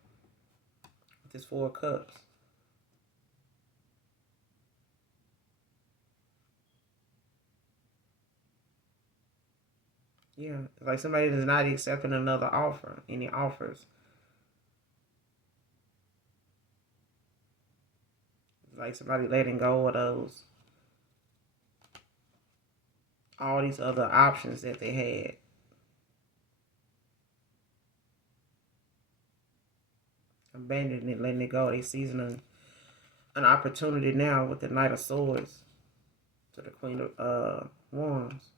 with this Four of Cups. Yeah, it's like somebody is not accepting another offer, any offers. It's like somebody letting go of all these other options that they had. Abandoning it, letting it go. They seizing an opportunity now with the Knight of Swords to the Queen of Wands.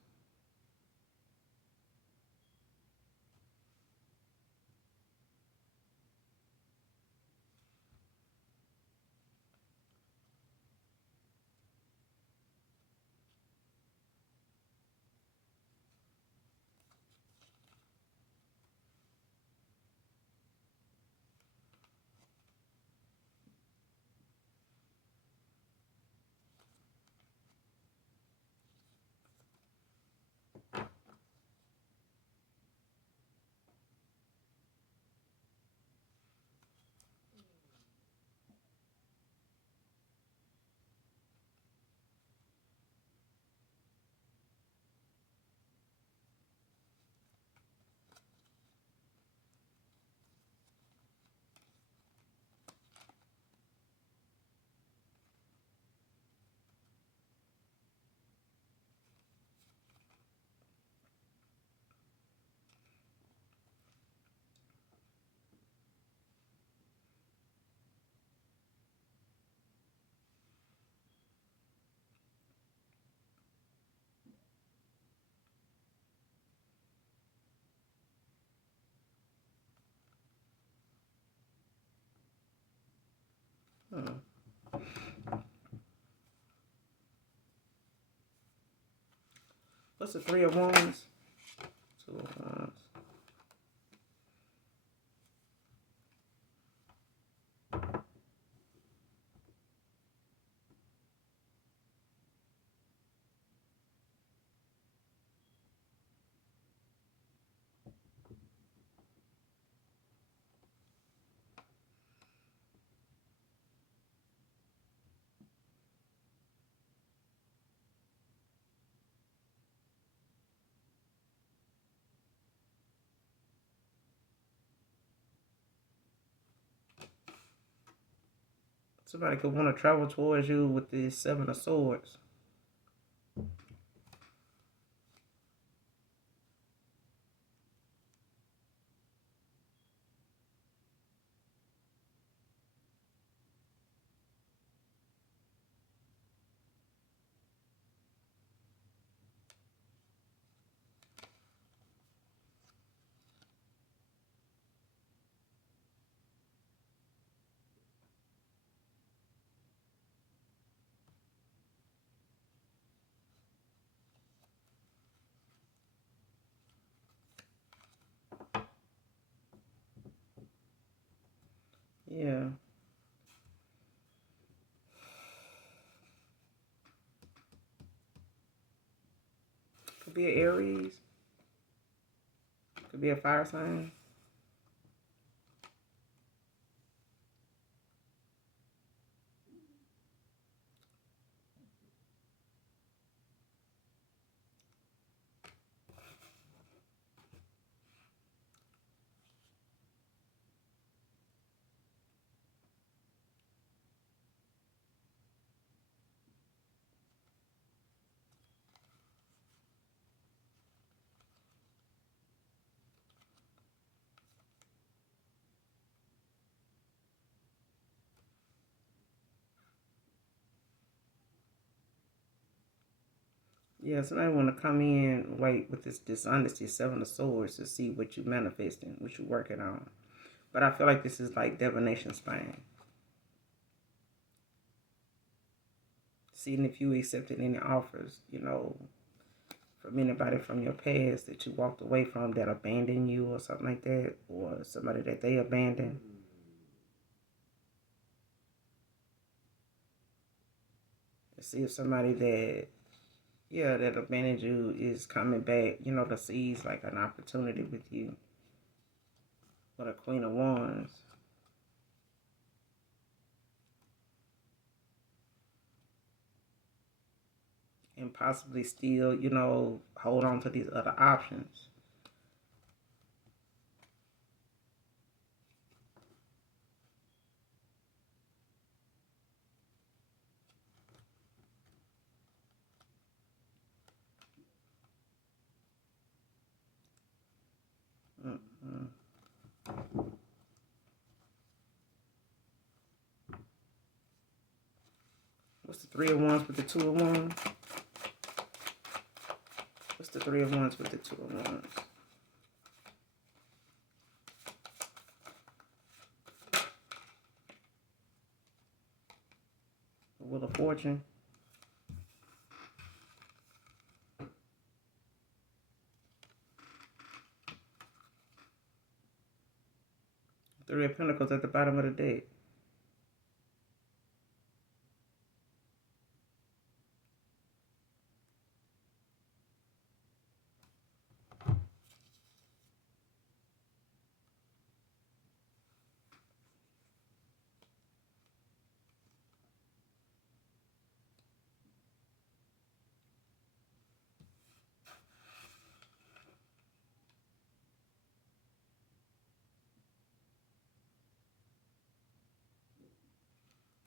What's the Three of Wands? Two of Wands. Somebody could want to travel towards you with the Seven of Swords. Yeah. Could be an Aries. Could be a fire sign. Yeah, somebody want to come in like with this dishonesty, Seven of Swords, to see what you manifesting, what you working on. But I feel like this is like divination Spain. Seeing if you accepted any offers, from anybody from your past that you walked away from that abandoned you or something like that, or somebody that they abandoned. See if somebody that abandoned you is coming back, to seize like an opportunity with you. With a Queen of Wands. And possibly still, hold on to these other options. Mm-hmm. What's the Three of Wands with the Two of Wands? What's the Three of Wands with the Two of Wands? The Wheel of Fortune. Three of Pentacles at the bottom of the deck.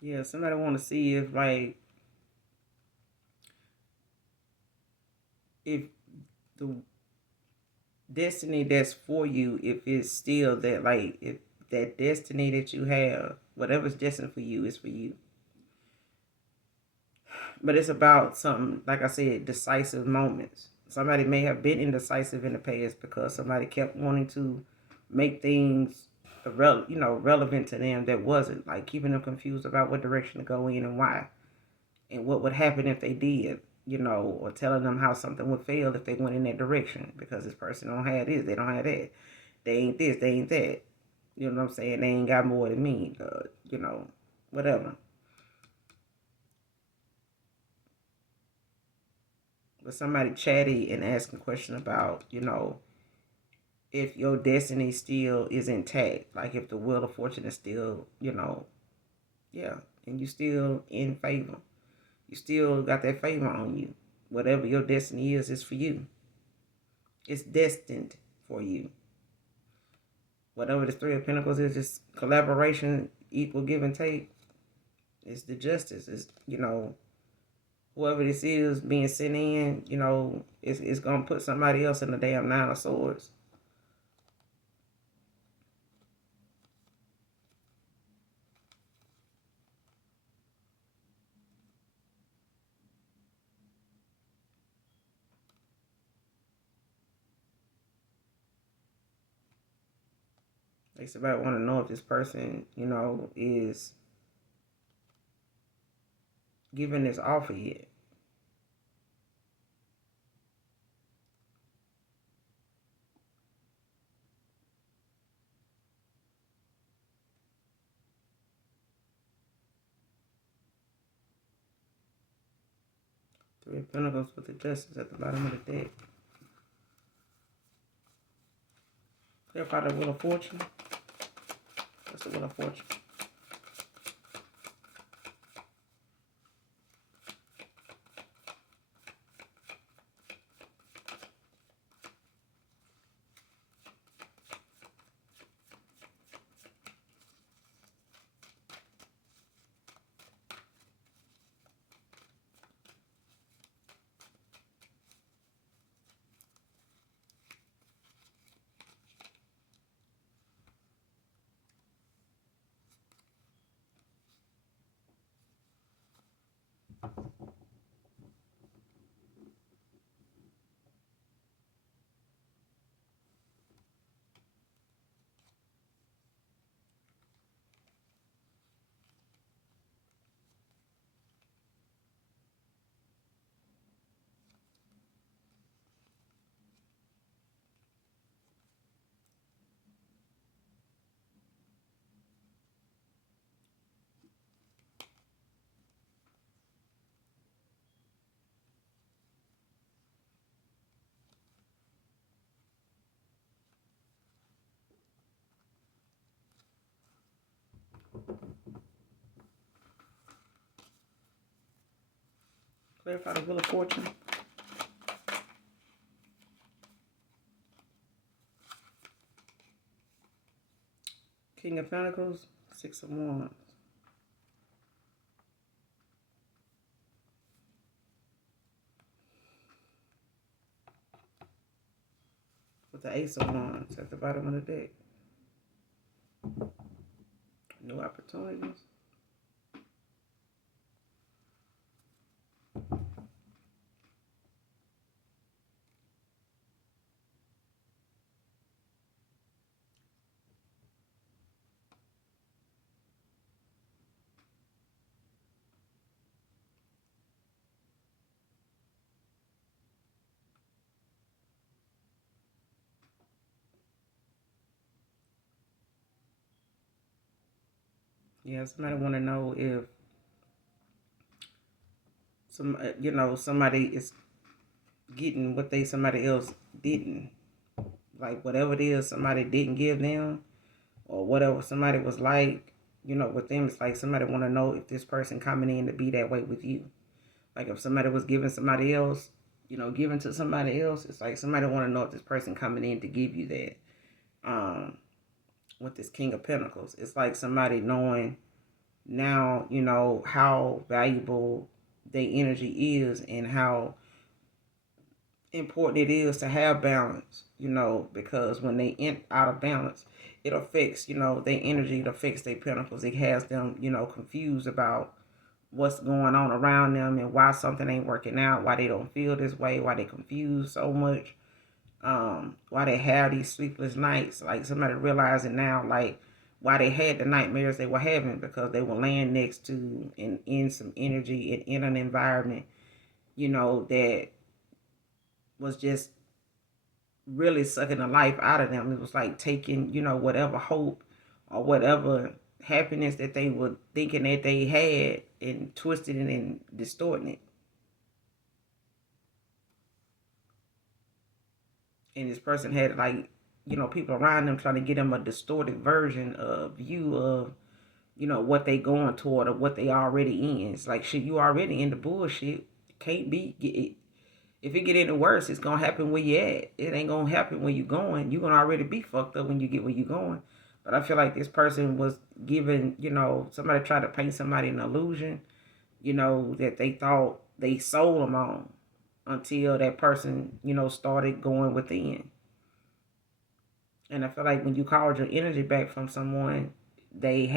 Yeah, somebody want to see if the destiny that's for you, if it's still that, like, if that destiny that you have, whatever's destined for you is for you. But it's about something, like I said, decisive moments. Somebody may have been indecisive in the past because somebody kept wanting to make things relevant to them that wasn't, like keeping them confused about what direction to go in and why, and what would happen if they did. or telling them how something would fail if they went in that direction because this person don't have this, they don't have that, they ain't this, they ain't that. You know what I'm saying? They ain't got more than me, whatever. But somebody chatty and asking a question about, if your destiny still is intact, like if the wheel of fortune is still, yeah, and you still in favor. You still got that favor on you. Whatever your destiny is for you. It's destined for you. Whatever the Three of Pentacles is, just collaboration, equal give and take. It's the justice. It's, whoever this is being sent in, it's going to put somebody else in the damn Nine of Swords. Like somebody want to know if this person, is giving this offer yet. Three of Pentacles with the Justice at the bottom of the deck. Clarify the Wheel of Fortune. What's the Wheel of Fortune? Clarify the Wheel of Fortune. King of Pentacles, Six of Wands. With the Ace of Wands at the bottom of the deck. New opportunities. Yeah, somebody want to know if somebody is getting what somebody else didn't. Like whatever it is somebody didn't give them, or whatever somebody was like, with them, it's like somebody want to know if this person coming in to be that way with you. Like if somebody was giving somebody else, giving to somebody else, it's like somebody want to know if this person coming in to give you that. With this King of Pentacles, it's like somebody knowing now, how valuable their energy is and how important it is to have balance, because when they out of balance, it affects, their energy, it affects their pentacles. It has them, confused about what's going on around them and why something ain't working out, why they don't feel this way, why they confused so much, why they have these sleepless nights. Like somebody realizing now, like why they had the nightmares they were having, because they were laying next to and in some energy and in an environment, that was just really sucking the life out of them. It was like taking, whatever hope or whatever happiness that they were thinking that they had and twisting it and distorting it. And this person had like, people around them trying to get them a distorted version of view of, what they going toward or what they already in. It's like shit, you already in the bullshit. Can't be if it get any worse, it's gonna happen where you at. It ain't gonna happen when you going. You gonna already be fucked up when you get where you going. But I feel like this person was given, somebody tried to paint somebody an illusion, that they thought they sold them on until that person, started going within. And I feel like when you called your energy back from someone, they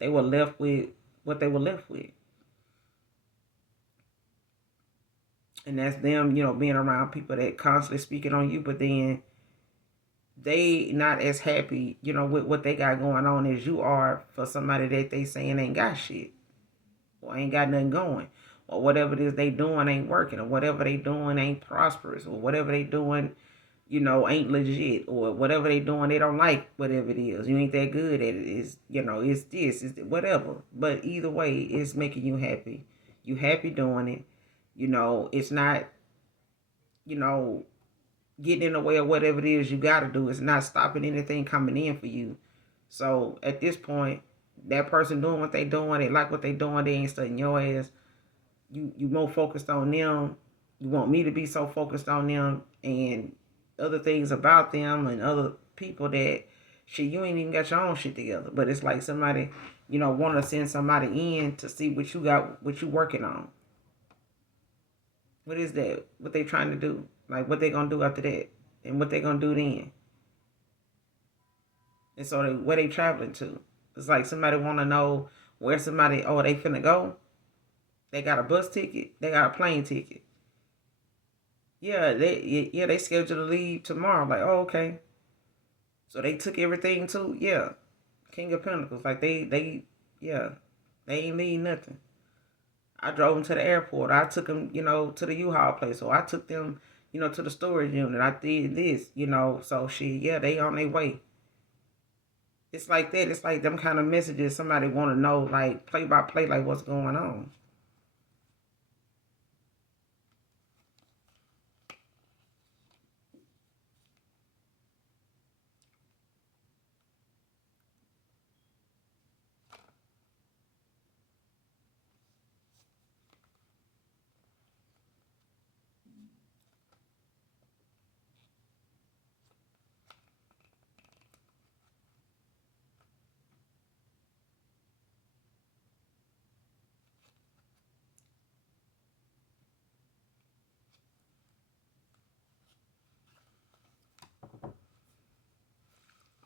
were left with what they were left with. And that's them, being around people that constantly speaking on you, but then they not as happy, with what they got going on as you are for somebody that they saying ain't got shit or ain't got nothing going. Or whatever it is they doing ain't working, or whatever they doing ain't prosperous, or whatever they doing, ain't legit, or whatever they doing they don't like whatever it is. You ain't that good at it. It's this, it's whatever. But either way, it's making you happy. You happy doing it. It's not, you know, getting in the way of whatever it is you got to do. It's not stopping anything coming in for you. So at this point, that person doing what they doing, they like what they doing, they ain't studying your ass. You more focused on them. You want me to be so focused on them and other things about them and other people that shit you ain't even got your own shit together. But it's like somebody, want to send somebody in to see what you got, what you working on. What is that? What they trying to do? Like what they gonna do after that? And what they gonna do then? And so where they traveling to? It's like somebody want to know where somebody, oh, they finna go. They got a bus ticket. They got a plane ticket. Yeah, they scheduled to leave tomorrow. Like, oh, okay. So they took everything too. Yeah, King of Pentacles. Like yeah, they ain't leave nothing. I drove them to the airport. I took them, to the U-Haul place. So I took them, to the storage unit. I did this, So yeah, they on their way. It's like that. It's like them kind of messages somebody want to know, like play by play, like what's going on.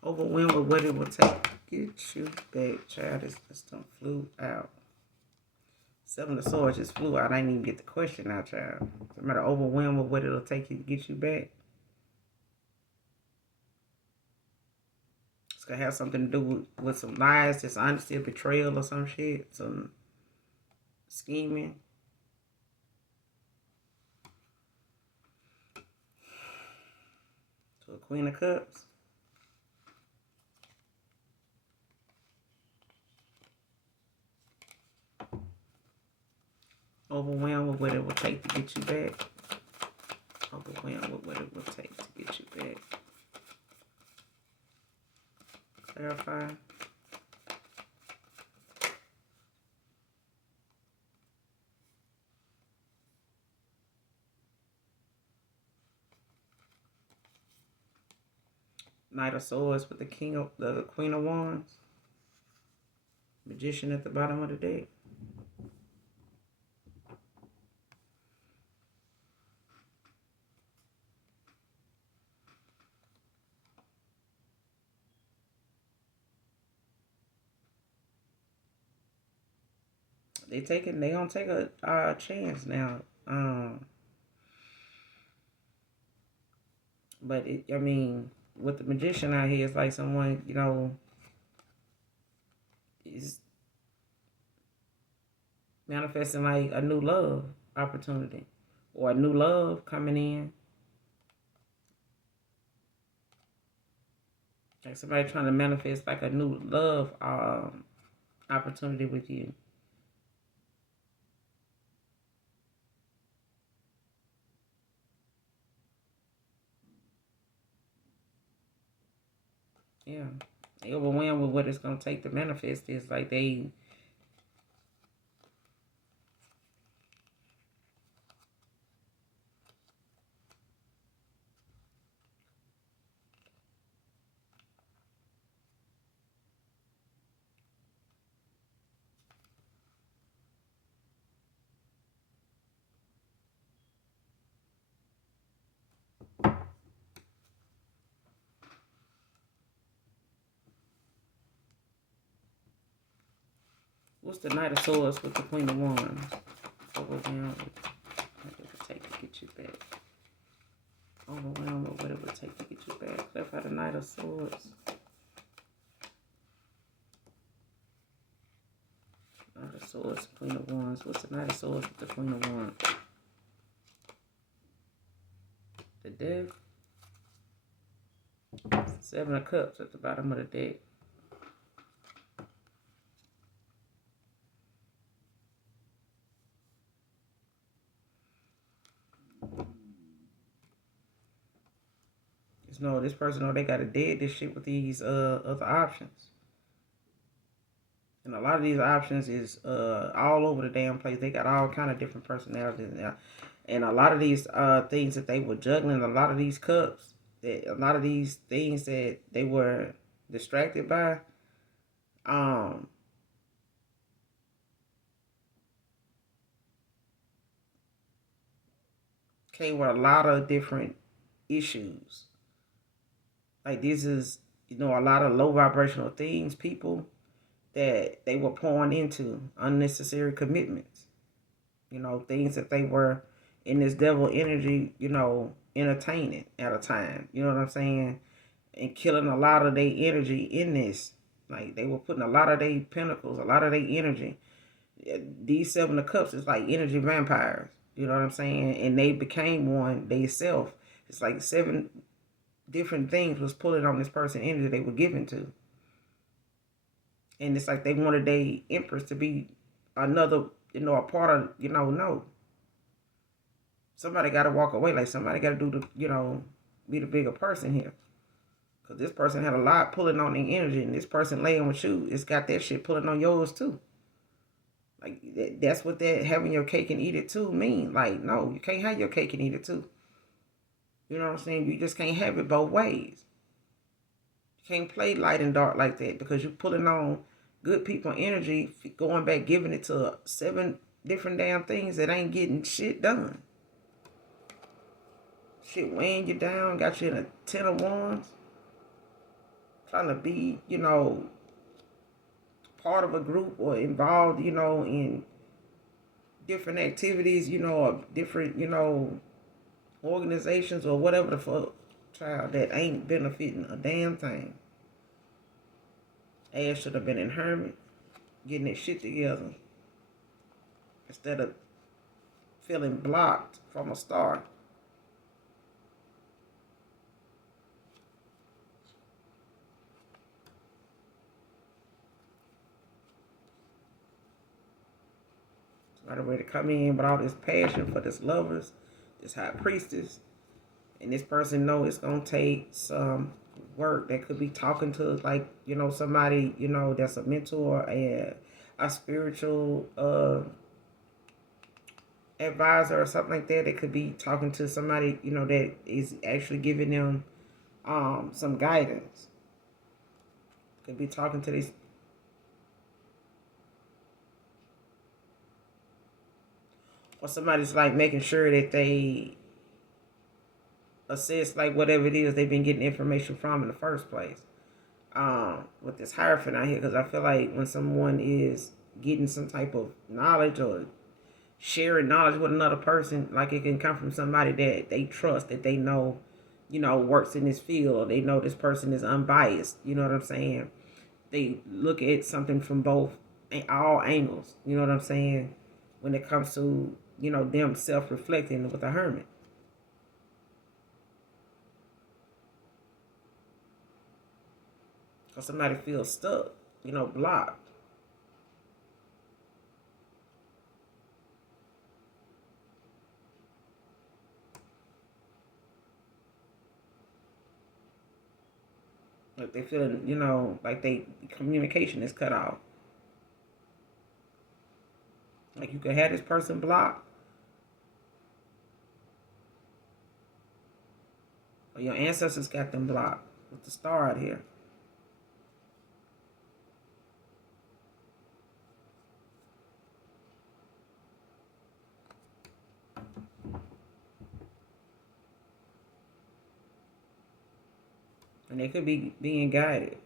Overwhelmed with what it will take to get you back. Child, this done flew out. Seven of Swords just flew out. I didn't even get the question out, child. Somebody overwhelmed with what it'll take you to get you back. It's gonna have something to do with some lies, dishonesty, betrayal, or some shit. Some scheming. So a Queen of Cups. Overwhelmed with what it will take to get you back. Overwhelmed with what it will take to get you back. Clarify. Knight of Swords with the Queen of Wands. Magician at the bottom of the deck. They gonna take a chance now. But I mean, with the magician out here, it's like someone, is manifesting like a new love. opportunity or a new love coming in. Like somebody trying to manifest like a new love opportunity with you. Yeah. They overwhelmed with what it's gonna take to manifest this. Like they what's the Knight of Swords with the Queen of Wands? Overwhelmed with what it would take to get you back. Overwhelmed with what it would take to get you back. Clarify the Knight of Swords. Knight of Swords, Queen of Wands. What's the Knight of Swords with the Queen of Wands? The Death. Seven of Cups at the bottom of the deck. Just know this person know they gotta dead this shit with these other options. And a lot of these options is all over the damn place. They got all kind of different personalities now. And a lot of these things that they were juggling, a lot of these cups, a lot of these things that they were distracted by, um, came with a lot of different issues. Like this is, a lot of low vibrational things, people that they were pouring into unnecessary commitments. Things that they were in this devil energy, entertaining at a time. You know what I'm saying? And killing a lot of their energy in this. Like they were putting a lot of their pentacles, a lot of their energy. These seven of cups is like energy vampires. You know what I'm saying? And they became one they self. It's like seven different things was pulling on this person energy they were given to. And it's like they wanted their empress to be another, a part of, no. Somebody got to walk away. Like somebody got to do the, be the bigger person here. Because this person had a lot pulling on their energy. And this person laying with you, it's got that shit pulling on yours too. Like that's what that having your cake and eat it too mean. Like, no, you can't have your cake and eat it too. You know what I'm saying? You just can't have it both ways. You can't play light and dark like that because you're pulling on good people energy, going back, giving it to seven different damn things that ain't getting shit done. Shit weighing you down, got you in a 10 of wands. Trying to be, part of a group or involved, in different activities, or different, organizations or whatever the fuck, child, that ain't benefiting a damn thing. Ass should have been in hermit, getting that shit together instead of feeling blocked from a start. Somebody ready to come in with all this passion for this lovers, this high priestess, and this person know it's gonna take some work. That could be talking to like somebody that's a mentor and a spiritual advisor or something like that. They could be talking to somebody that is actually giving them some guidance. Could be talking to these, or somebody's like making sure that they assess like whatever it is they've been getting information from in the first place. With this Hierophant out here, because I feel like when someone is getting some type of knowledge or sharing knowledge with another person, like it can come from somebody that they trust, that they know, works in this field, or they know this person is unbiased. You know what I'm saying? They look at something from all angles. You know what I'm saying? When it comes to them self-reflecting with a hermit. Or somebody feels stuck, blocked. Like they feeling, like they communication is cut off. Like you could have this person blocked, or your ancestors got them blocked with the star out here. And they could be being guided.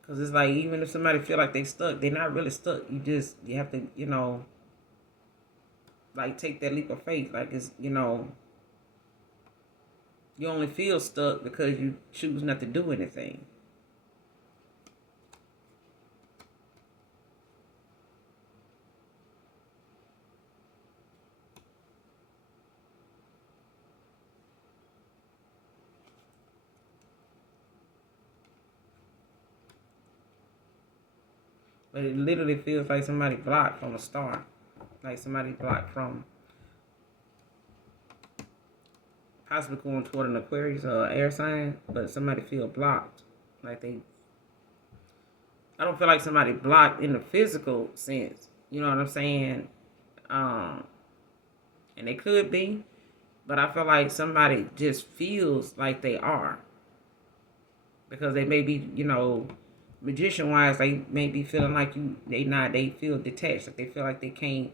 Because it's like, even if somebody feel like they stuck, they're not really stuck. You have to, like take that leap of faith. Like it's, you only feel stuck because you choose not to do anything. But it literally feels like somebody blocked from a star. Like somebody blocked from possibly going toward an Aquarius or air sign, but somebody feel blocked. Like I don't feel like somebody blocked in the physical sense. You know what I'm saying? Um, and they could be, but I feel like somebody just feels like they are. Because they may be, magician wise, they may be feeling like they feel detached, like they feel like they can't,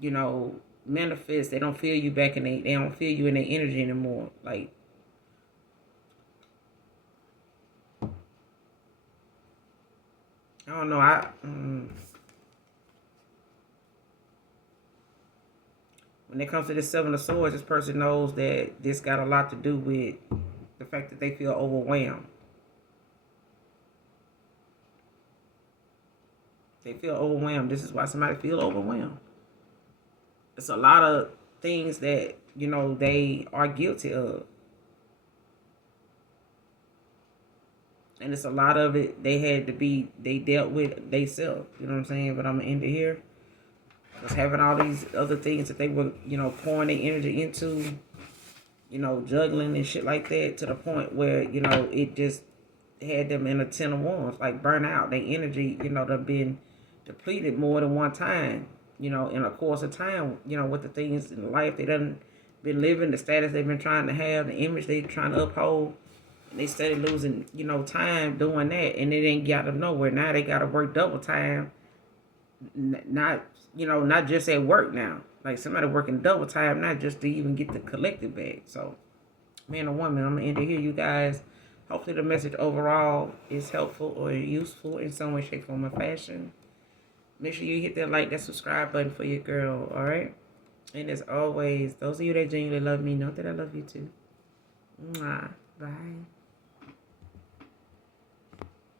you know, manifest. They don't feel you back, and they don't feel you in their energy anymore. Like, I don't know. When it comes to this Seven of Swords, this person knows that this got a lot to do with the fact that they feel overwhelmed. They feel overwhelmed. This is why somebody feel overwhelmed. It's a lot of things that, they are guilty of. And it's a lot of it they dealt with themselves. You know what I'm saying? But I'm going to end it here. Because having all these other things that they were, pouring their energy into, juggling and shit like that, to the point where, it just had them in a 10 of wands, like burn out. Their energy, they've been depleted more than one time, in a course of time, with the things in life they done been living, the status they've been trying to have, the image they trying to uphold. And they started losing, time doing that, and it ain't got them nowhere. Now they got to work double time, not, not just at work now. Like somebody working double time, not just to even get the collective back. So, man or woman, I'm going to end it here, you guys. Hopefully the message overall is helpful or useful in some way, shape, form, or fashion. Make sure you hit that like, that subscribe button for your girl, all right? And as always, those of you that genuinely love me, know that I love you too. Mwah. Bye.